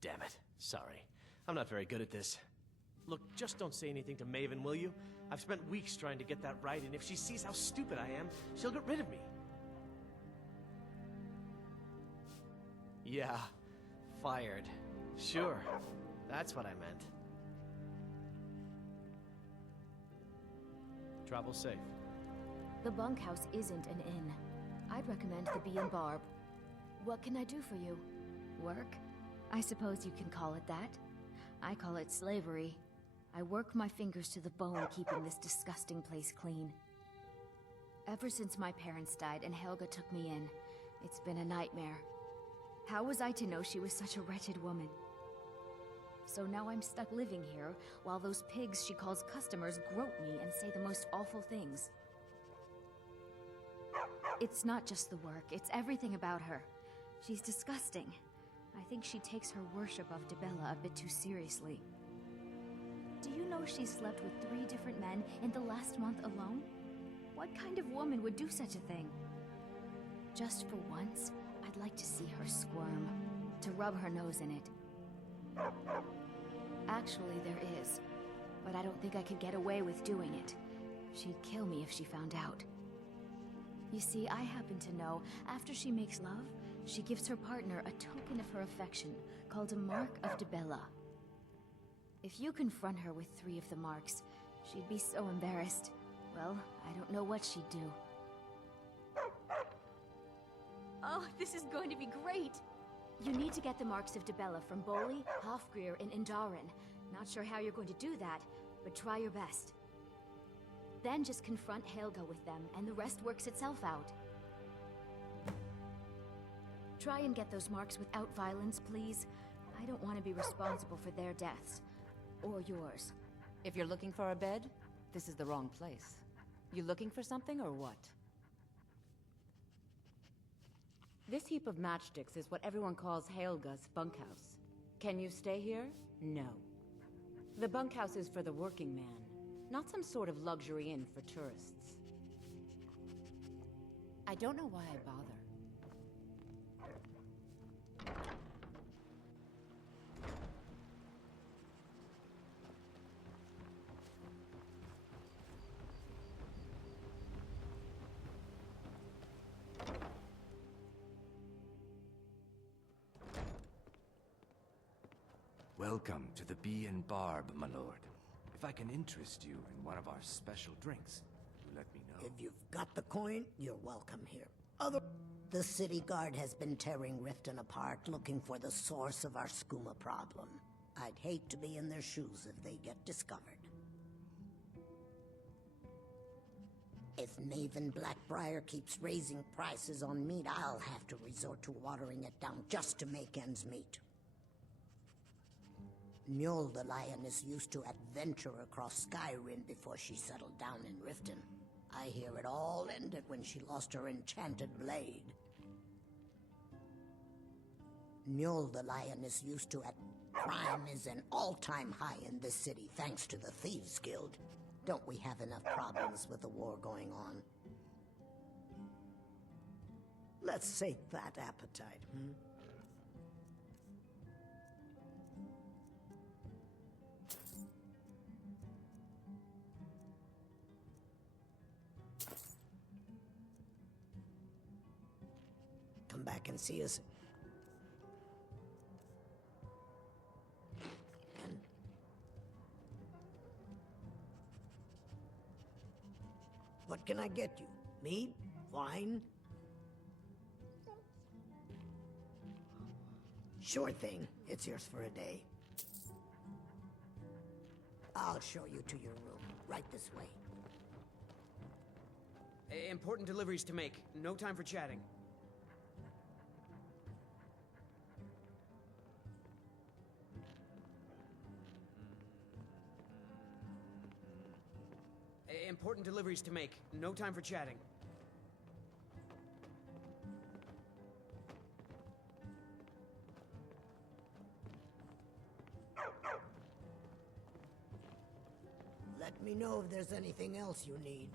Damn it. Sorry. I'm not very good at this. Look, just don't say anything to Maven, will you? I've spent weeks trying to get that right, and if she sees how stupid I am, she'll get rid of me. Yeah, fired. Sure, that's what I meant. Travel safe. The bunkhouse isn't an inn. I'd recommend the Bee and Barb. What can I do for you? Work? I suppose you can call it that. I call it slavery. I work my fingers to the bone keeping this disgusting place clean. Ever since my parents died and Helga took me in, it's been a nightmare. How was I to know she was such a wretched woman? So now I'm stuck living here, while those pigs she calls customers grope me and say the most awful things. It's not just the work, it's everything about her. She's disgusting. I think she takes her worship of Dibella a bit too seriously. Do you know she slept with 3 different men in the last month alone? What kind of woman would do such a thing? Just for once, I'd like to see her squirm, to rub her nose in it. Actually, there is, but I don't think I could get away with doing it. She'd kill me if she found out. You see, I happen to know, after she makes love, she gives her partner a token of her affection, called a Mark of Dibella. If you confront her with 3 of the marks, she'd be so embarrassed. Well, I don't know what she'd do. Oh, this is going to be great! You need to get the marks of Dibella from Bolli, Hofgrir, and Indarin. Not sure how you're going to do that, but try your best. Then just confront Helga with them, and the rest works itself out. Try and get those marks without violence, please. I don't want to be responsible for their deaths. Or yours. If you're looking for a bed, this is the wrong place. You looking for something or what? This heap of matchsticks is what everyone calls Helga's bunkhouse. Can you stay here? No. The bunkhouse is for the working man, not some sort of luxury inn for tourists. I don't know why I bother. Welcome to the Bee and Barb, my lord. If I can interest you in one of our special drinks, you let me know. If you've got the coin, you're welcome here. The city guard has been tearing Riften apart, looking for the source of our skooma problem. I'd hate to be in their shoes if they get discovered. If Maven Blackbriar keeps raising prices on meat, I'll have to resort to watering it down just to make ends meet. Mule the lioness used to adventure across Skyrim before she settled down in Riften. I hear it all ended when she lost her enchanted blade. Mule the lioness used to crime is an all-time high in this city thanks to the Thieves Guild. Don't we have enough problems with the war going on? Let's sate that appetite, hmm? Come back and see us. And what can I get you? Meat? Wine? Sure thing. It's yours for a day. I'll show you to your room. Right this way. Important deliveries to make. No time for chatting. Important deliveries to make. No time for chatting. Let me know if there's anything else you need.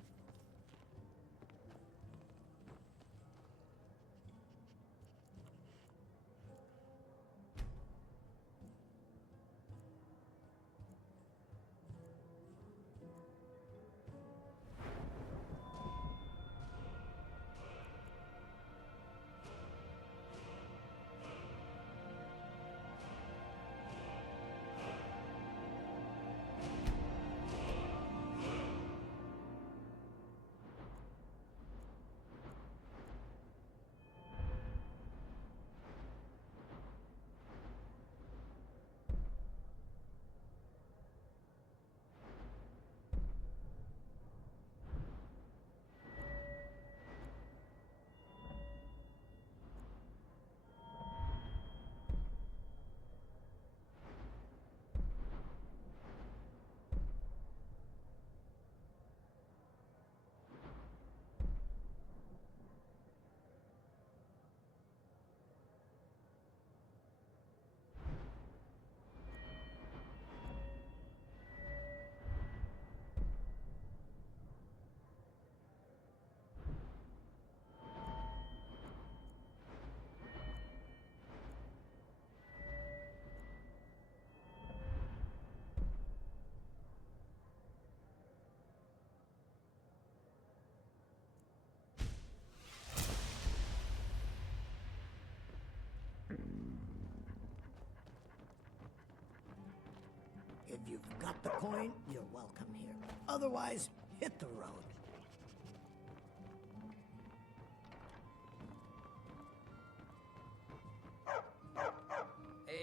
If you've got the coin, you're welcome here. Otherwise, hit the road.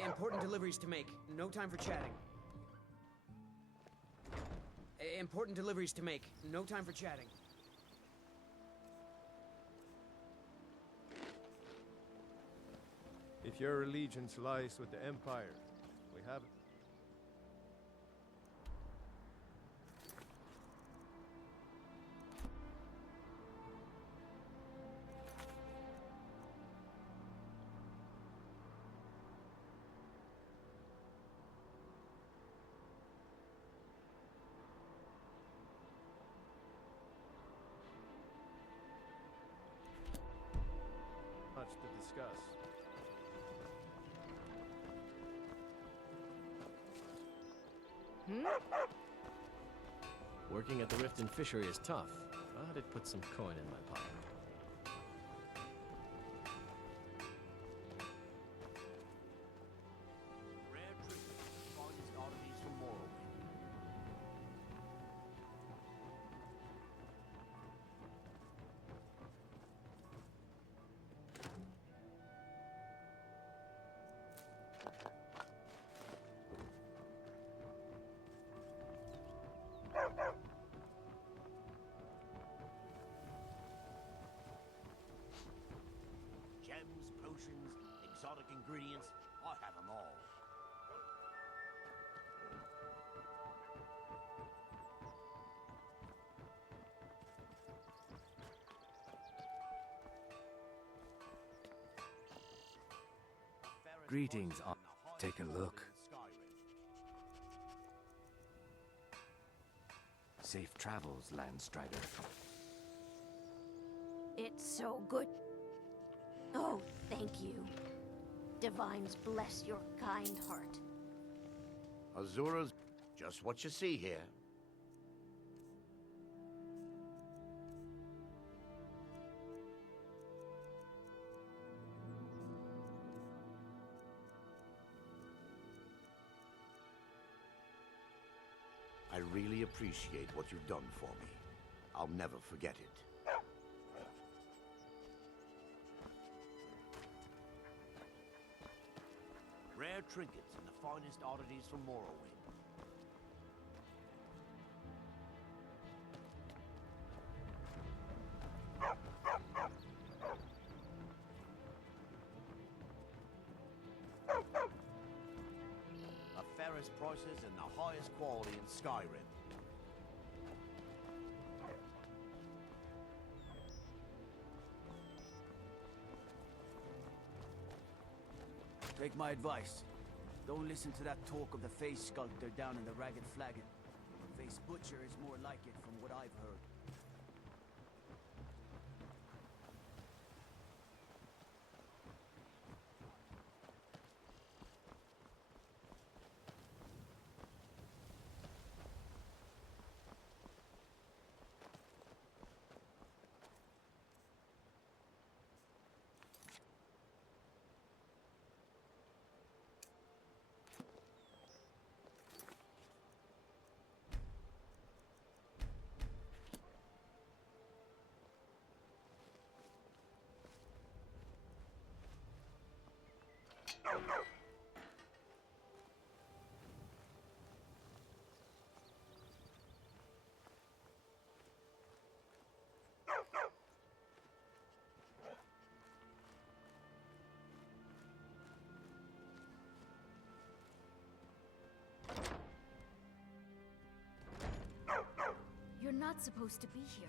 Important deliveries to make. No time for chatting. Important deliveries to make. No time for chatting. If your allegiance lies with the Empire, we have it. Much to discuss. Working at the Riften fishery is tough, but it puts some coin in my pocket. Rare treasure, finest oddities from Morrowind. Gems, potions, exotic ingredients, I have them all. Greetings, take a look. Safe travels, Landstrider. It's so good. Oh, thank you. Divines bless your kind heart. Azura's just what you see here. I really appreciate what you've done for me. I'll never forget it. Rare trinkets and the finest oddities from Morrowind. The fairest prices and the highest quality in Skyrim. Take my advice. Don't listen to that talk of the face sculptor down in the Ragged Flagon. Face Butcher is more like it from what I've heard. You're not supposed to be here.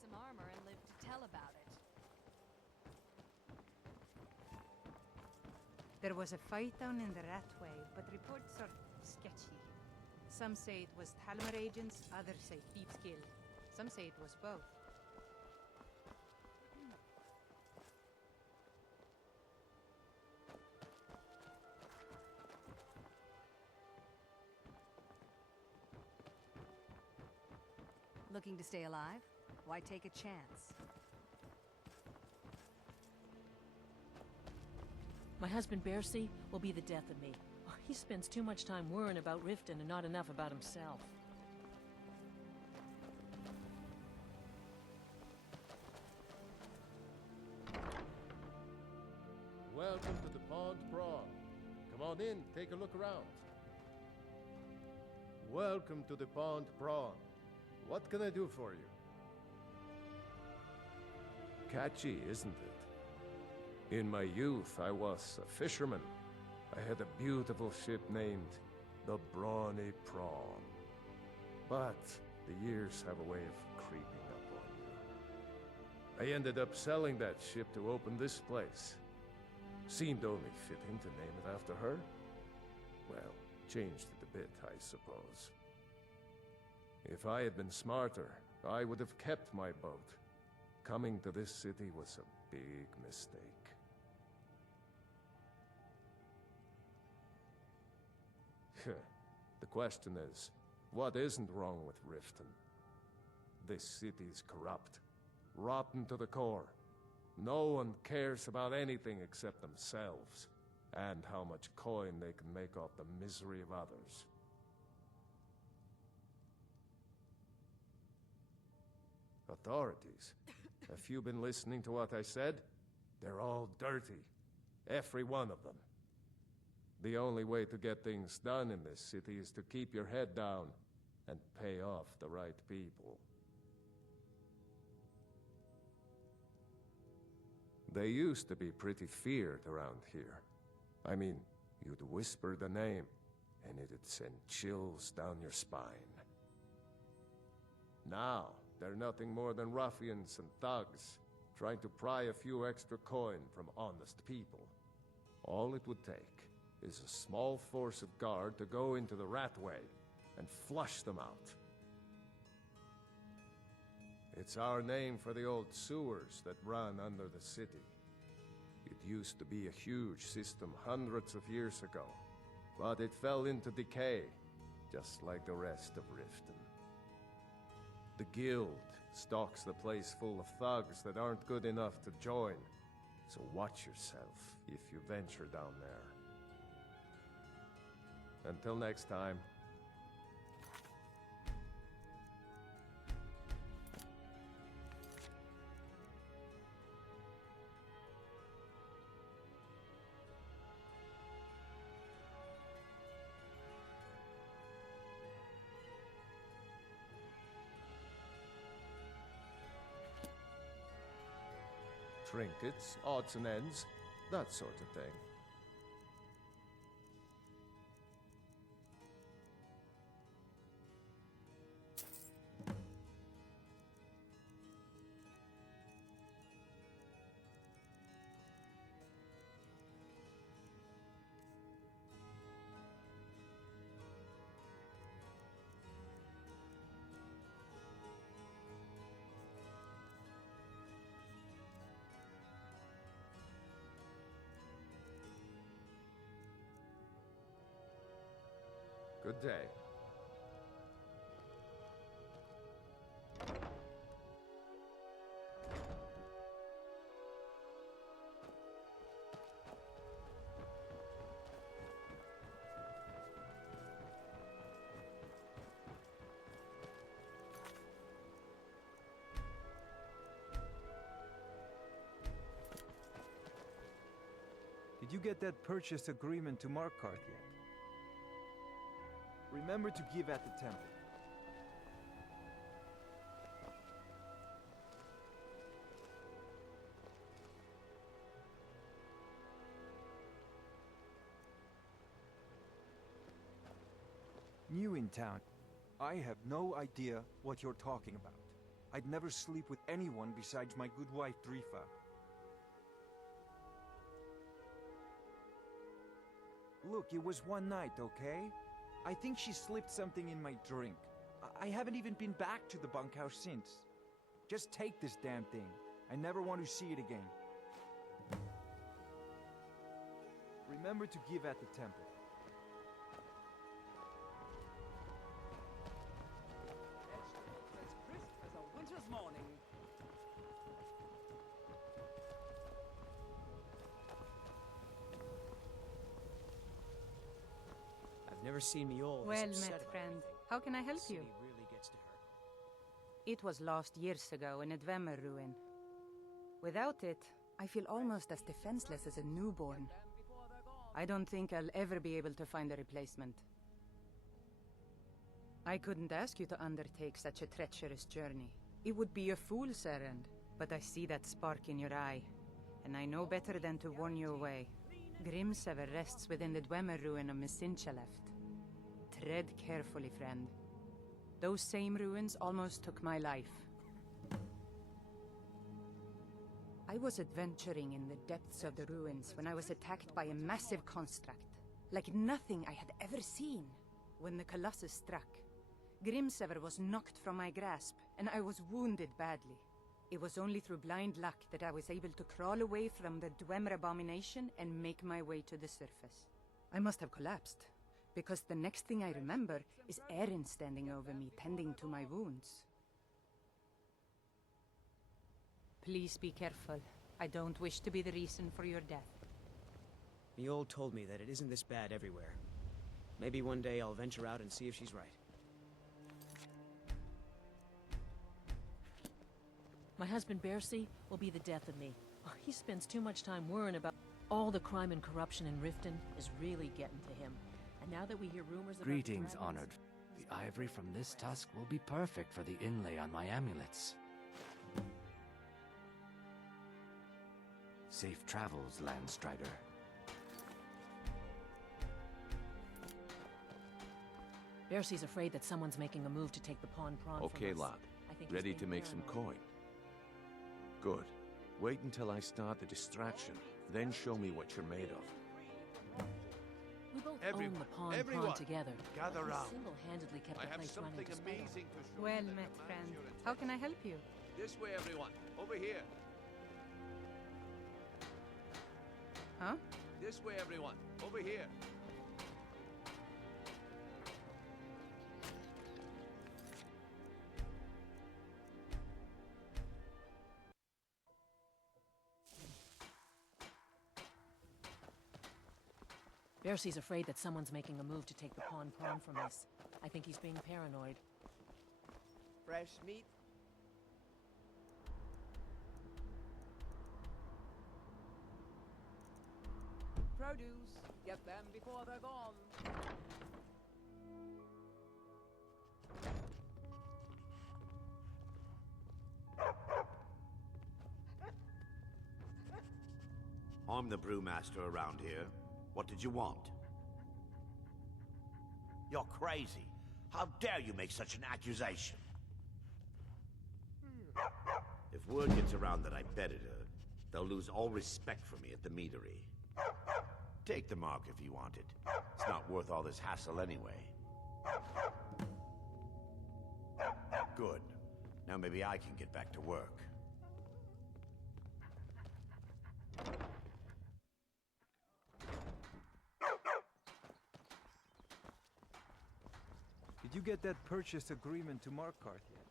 Some armor and live to tell about it. There was a fight down in the Ratway, but reports are sketchy. Some say it was Talmud agents, others say thieves killed. Some say it was both. Looking to stay alive? Why take a chance? My husband Bercy will be the death of me. He spends too much time worrying about Riften and not enough about himself. Welcome to the Pond Prawn. Come on in, take a look around. Welcome to the Pond Prawn. What can I do for you? Catchy, isn't it? In my youth, I was a fisherman. I had a beautiful ship named the Brawny Prawn. But the years have a way of creeping up on you. I ended up selling that ship to open this place. Seemed only fitting to name it after her. Well, changed it a bit, I suppose. If I had been smarter, I would have kept my boat. Coming to this city was a big mistake. The question is, what isn't wrong with Riften? This city's corrupt, rotten to the core. No one cares about anything except themselves, and how much coin they can make off the misery of others. Authorities, have you been listening to what I said? They're all dirty, every one of them. The only way to get things done in this city is to keep your head down and pay off the right people. They used to be pretty feared around here. I mean, you'd whisper the name, and it'd send chills down your spine. Now, they're nothing more than ruffians and thugs, trying to pry a few extra coin from honest people. All it would take is a small force of guard to go into the Ratway and flush them out. It's our name for the old sewers that run under the city. It used to be a huge system hundreds of years ago, but it fell into decay, just like the rest of Riften. The guild stocks the place full of thugs that aren't good enough to join, so watch yourself if you venture down there. Until next time. Trinkets, odds and ends, that sort of thing. Good day. Did you get that purchase agreement to Markarth yet? Remember to give at the temple. New in town. I have no idea what you're talking about. I'd never sleep with anyone besides my good wife, Drifa. Look, it was one night, okay? I think she slipped something in my drink. I haven't even been back to the bunkhouse since. Just take this damn thing. I never want to see it again. Remember to give at the temple. Vegetables as crisp morning. I've never seen me all Well this upset met, about friend. anything. How can I help The you? city really gets to her. It was lost years ago in a Dwemer ruin. Without it, I feel almost as defenseless as a newborn. I don't think I'll ever be able to find a replacement. I couldn't ask you to undertake such a treacherous journey. It would be a fool's errand, but I see that spark in your eye, and I know better than to warn you away. Grimsever rests within the Dwemer ruin of Misinchaleft. Tread carefully, friend. Those same ruins almost took my life. I was adventuring in the depths of the ruins when I was attacked by a massive construct, like nothing I had ever seen. When the Colossus struck, Grimsever was knocked from my grasp, and I was wounded badly. It was only through blind luck that I was able to crawl away from the Dwemer abomination and make my way to the surface. I must have collapsed, because the next thing I remember is Erin standing over me, tending to my wounds. Please be careful. I don't wish to be the reason for your death. Miol told me that it isn't this bad everywhere. Maybe one day I'll venture out and see if she's right. My husband, Bercy, will be the death of me. Oh, he spends too much time worrying about all the crime and corruption in Riften is really getting to him. And now that we hear rumors about Greetings, dragons- honored. The ivory from this tusk will be perfect for the inlay on my amulets. Safe travels, Landstrider. Bercy's afraid that someone's making a move to take the pawn prawn from Okay, us. lad. I think he's Ready being to make some paranoid. coin? Good. Wait until I start the distraction, then show me what you're made of. We both Everyone, own the pawn everyone, prawn together. gather We round. single-handedly kept I the have place running something despite all. amazing to show Well you that met, demands friend. your How can I help you? This way, everyone. Over here. Huh? This way, everyone. Over here. Bercy's afraid that someone's making a move to take the pawn prawn from us. I think he's being paranoid. Fresh meat? Produce. Get them before they're gone. I'm the brewmaster around here. What did you want? You're crazy. How dare you make such an accusation? If word gets around that I bedded her, they'll lose all respect for me at the meadery. Take the mark if you want it. It's not worth all this hassle anyway. Good. Now maybe I can get back to work. Did you get that purchase agreement to Markarth yet?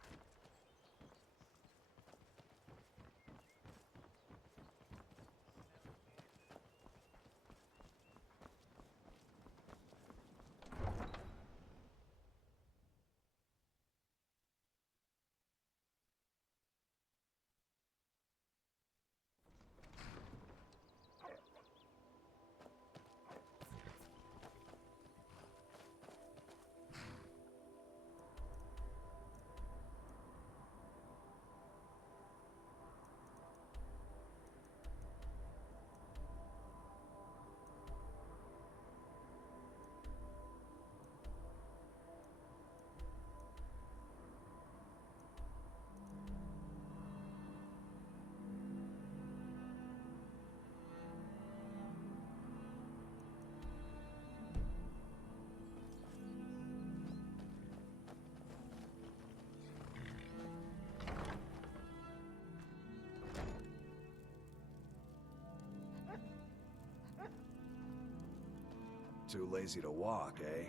Too lazy to walk, eh?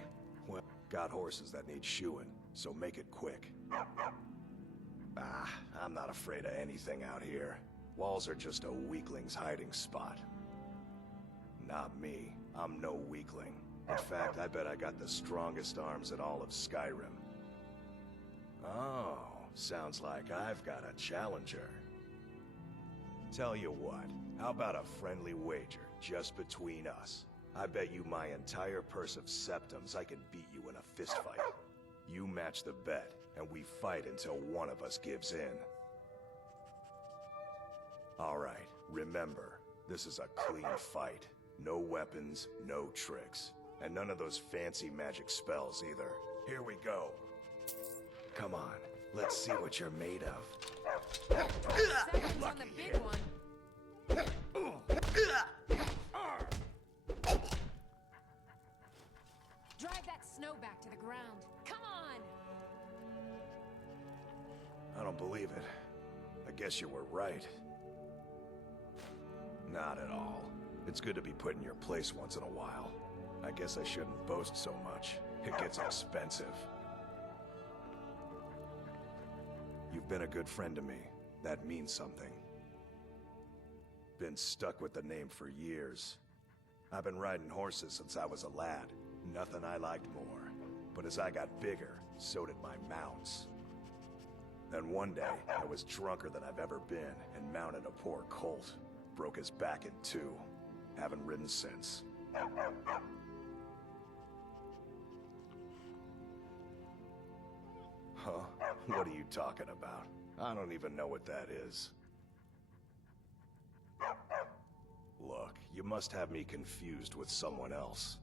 Well, got horses that need shoeing, so make it quick. Ah, I'm not afraid of anything out here. Walls are just a weakling's hiding spot. Not me. I'm no weakling. In fact, I bet I got the strongest arms in all of Skyrim. Oh, sounds like I've got a challenger. Tell you what, how about a friendly wager, just between us? I bet you my entire purse of septums I can beat you in a fistfight. You match the bet, and we fight until one of us gives in. Alright, remember, this is a clean fight. No weapons, no tricks. And none of those fancy magic spells either. Here we go. Come on, let's see what you're made of. Seconds on the big one. Drive that snow back to the ground. Come on! I don't believe it. I guess you were right. Not at all. It's good to be put in your place once in a while. I guess I shouldn't boast so much. It gets expensive. You've been a good friend to me. That means something. Been stuck with the name for years. I've been riding horses since I was a lad. Nothing I liked more. But as I got bigger, so did my mounts. Then one day, I was drunker than I've ever been and mounted a poor colt. Broke his back in two. Haven't ridden since. Huh? What are you talking about? I don't even know what that is. Look, you must have me confused with someone else.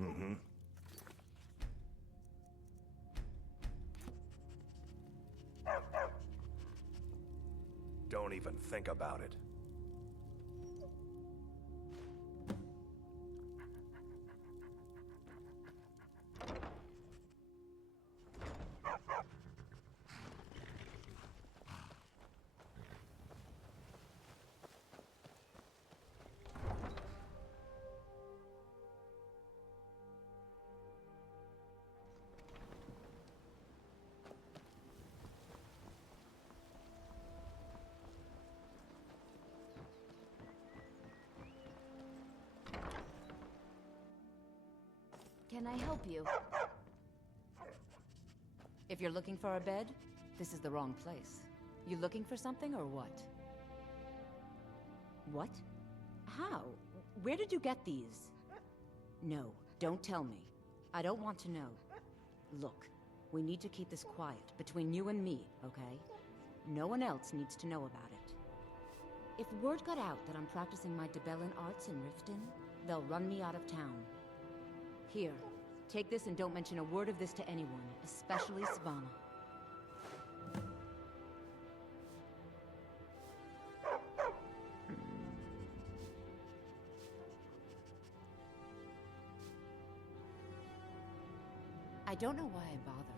Mm-hmm. Don't even think about it. Can I help you? If you're looking for a bed, this is the wrong place. You looking for something or what? What? How? Where did you get these? No, don't tell me. I don't want to know. Look, we need to keep this quiet, between you and me, okay? No one else needs to know about it. If word got out that I'm practicing my Dibellan arts in Riften, they'll run me out of town. Here, take this and don't mention a word of this to anyone, especially Savannah. I don't know why I bother.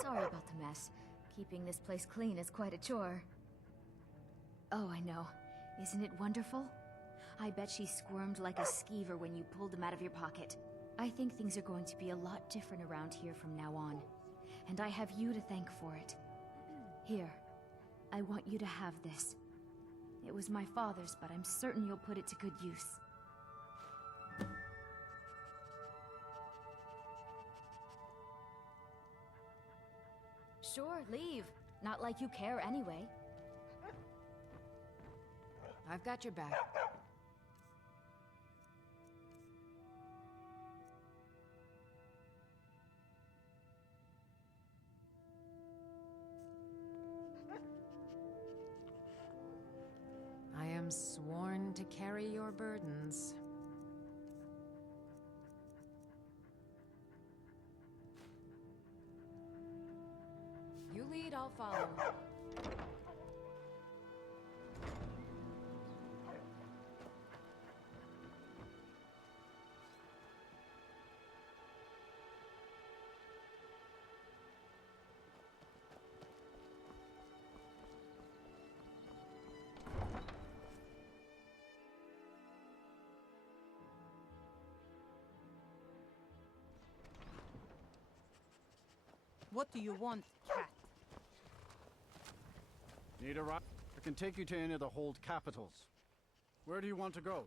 Sorry about the mess. Keeping this place clean is quite a chore. Oh, I know. Isn't it wonderful? I bet she squirmed like a skeever when you pulled them out of your pocket. I think things are going to be a lot different around here from now on. And I have you to thank for it. Here, I want you to have this. It was my father's, but I'm certain you'll put it to good use. Sure, leave. Not like you care anyway. I've got your back. I am sworn to carry your burdens. You lead, I'll follow. What do you want, cat? Need a ride? I can take you to any of the hold capitals. Where do you want to go?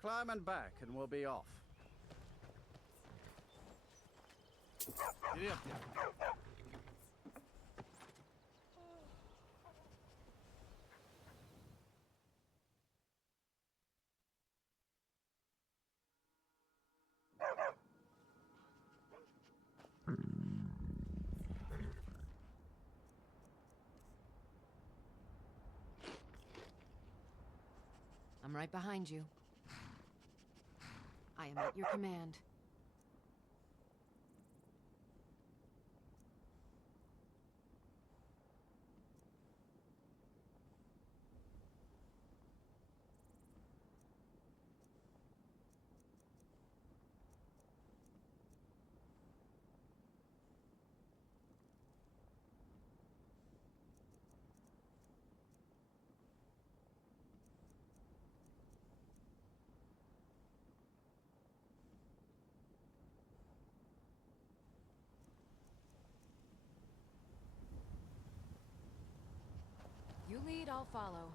Climb and back, and we'll be off. Giddy up. I'm right behind you. I am at your command. You lead, I'll follow.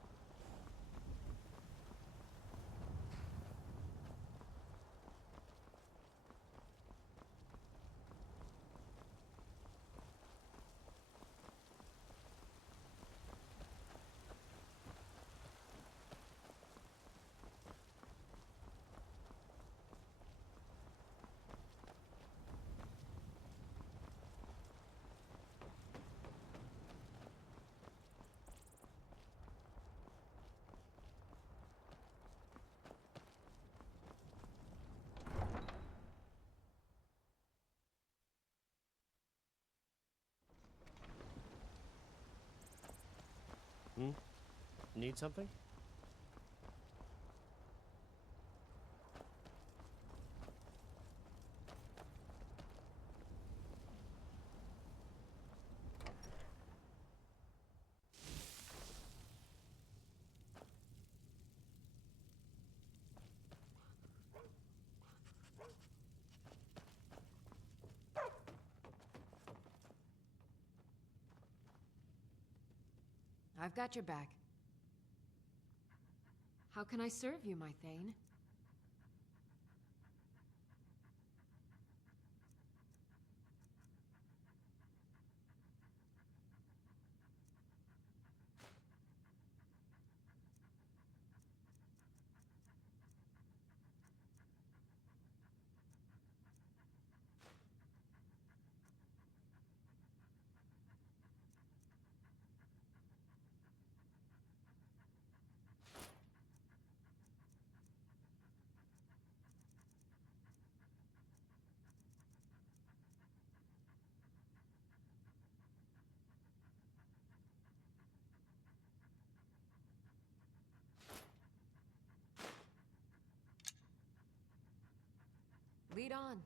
Need something? I've got your back. How can I serve you, my Thane? Lead on.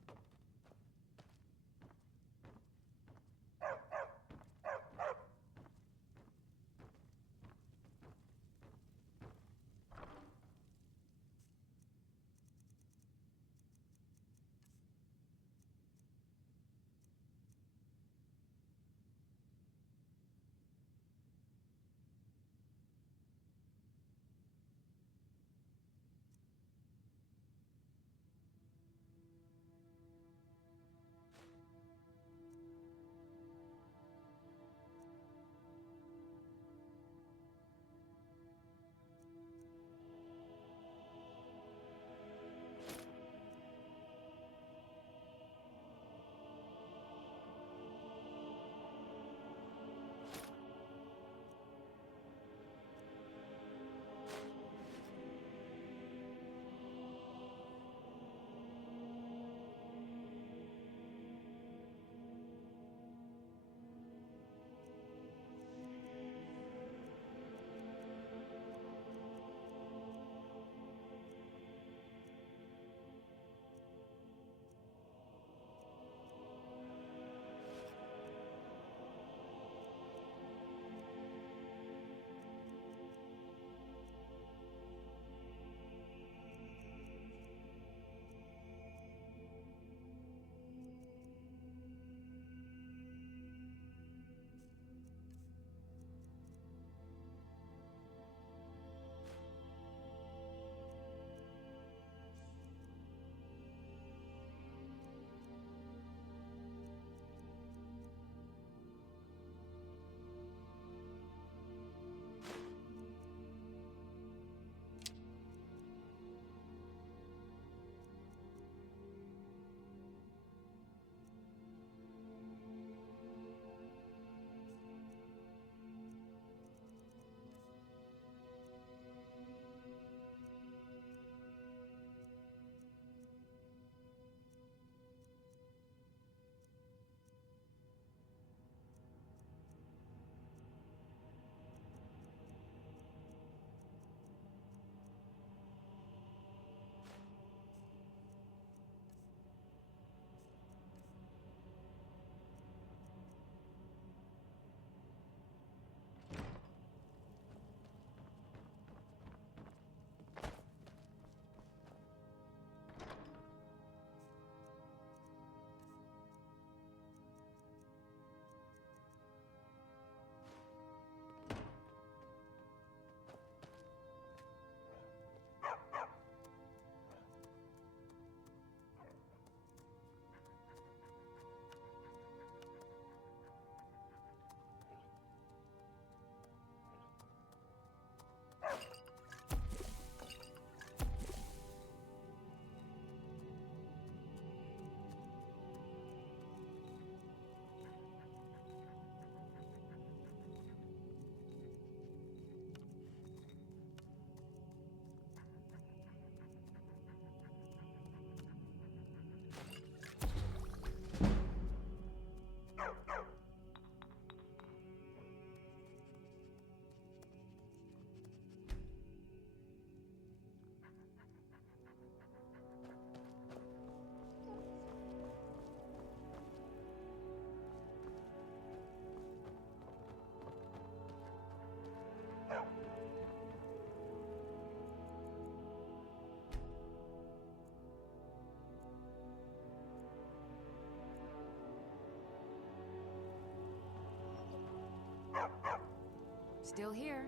Still here.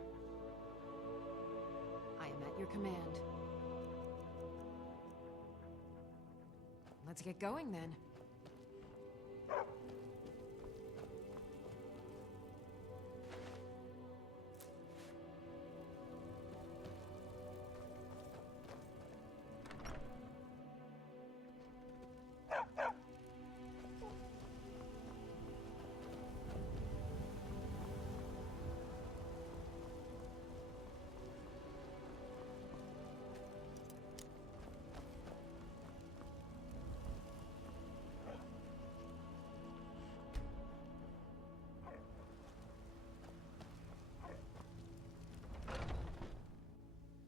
I am at your command. Let's get going then.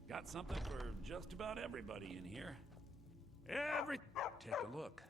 Got something for just about everybody in here. Take a look.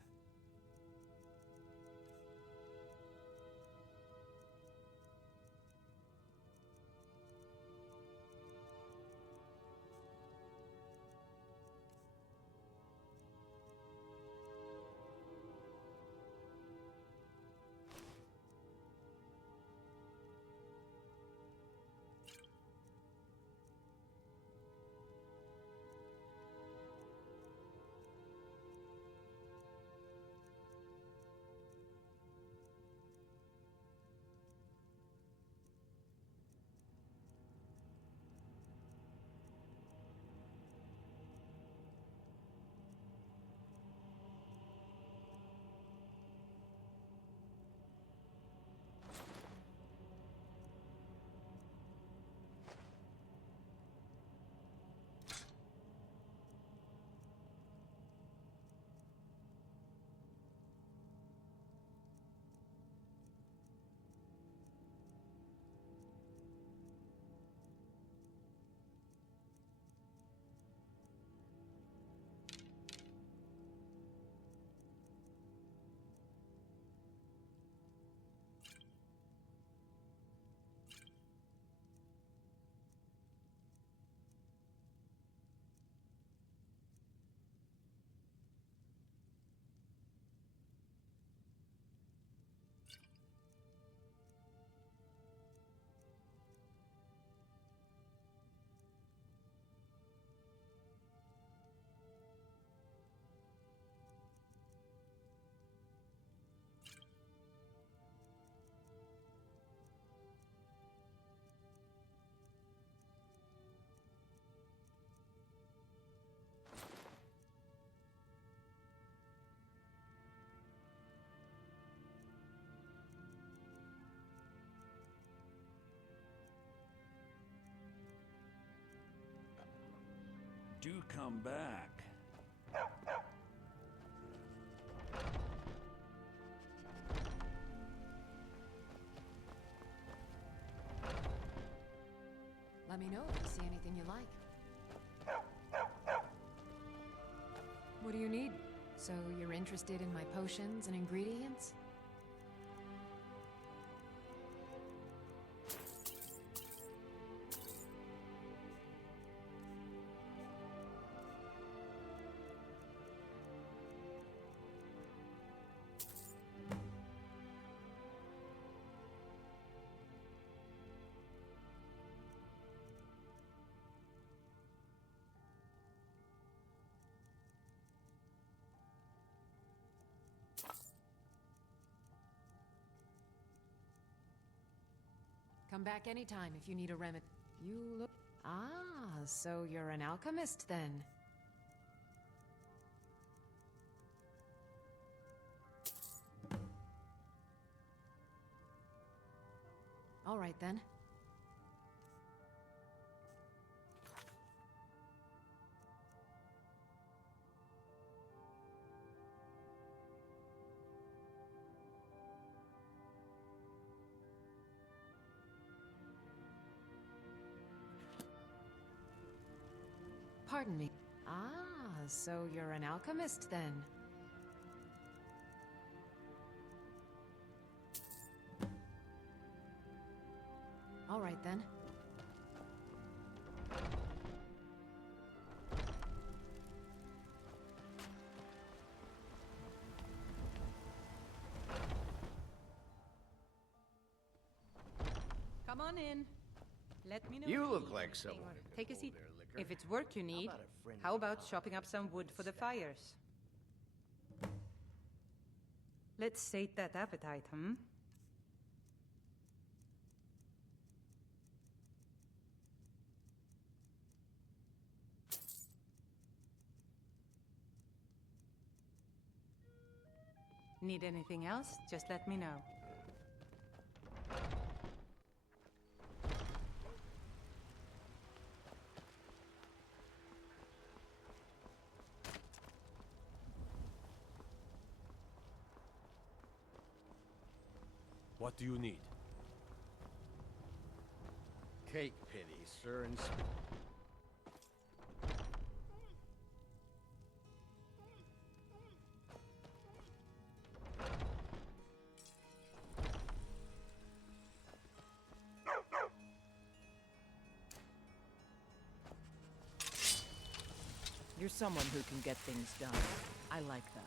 Do come back. Let me know if you see anything you like. What do you need? So you're interested in my potions and ingredients? Come back anytime if you need a remedy. You look... Ah, so you're an alchemist then. All right then. Pardon me. Ah, so you're an alchemist then. All right then. Come on in. Let me know. You look like someone. Take a seat. If it's work you need, how about chopping up some wood for the fires? Let's sate that appetite, hmm? Need anything else? Just let me know. What do you need? Take pity, sir, and... You're someone who can get things done. I like that.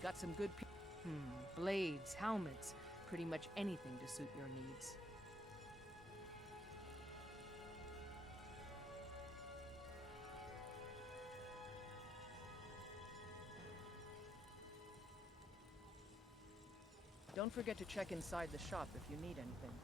Got some good blades, helmets, pretty much anything to suit your needs. Don't forget to check inside the shop if you need anything.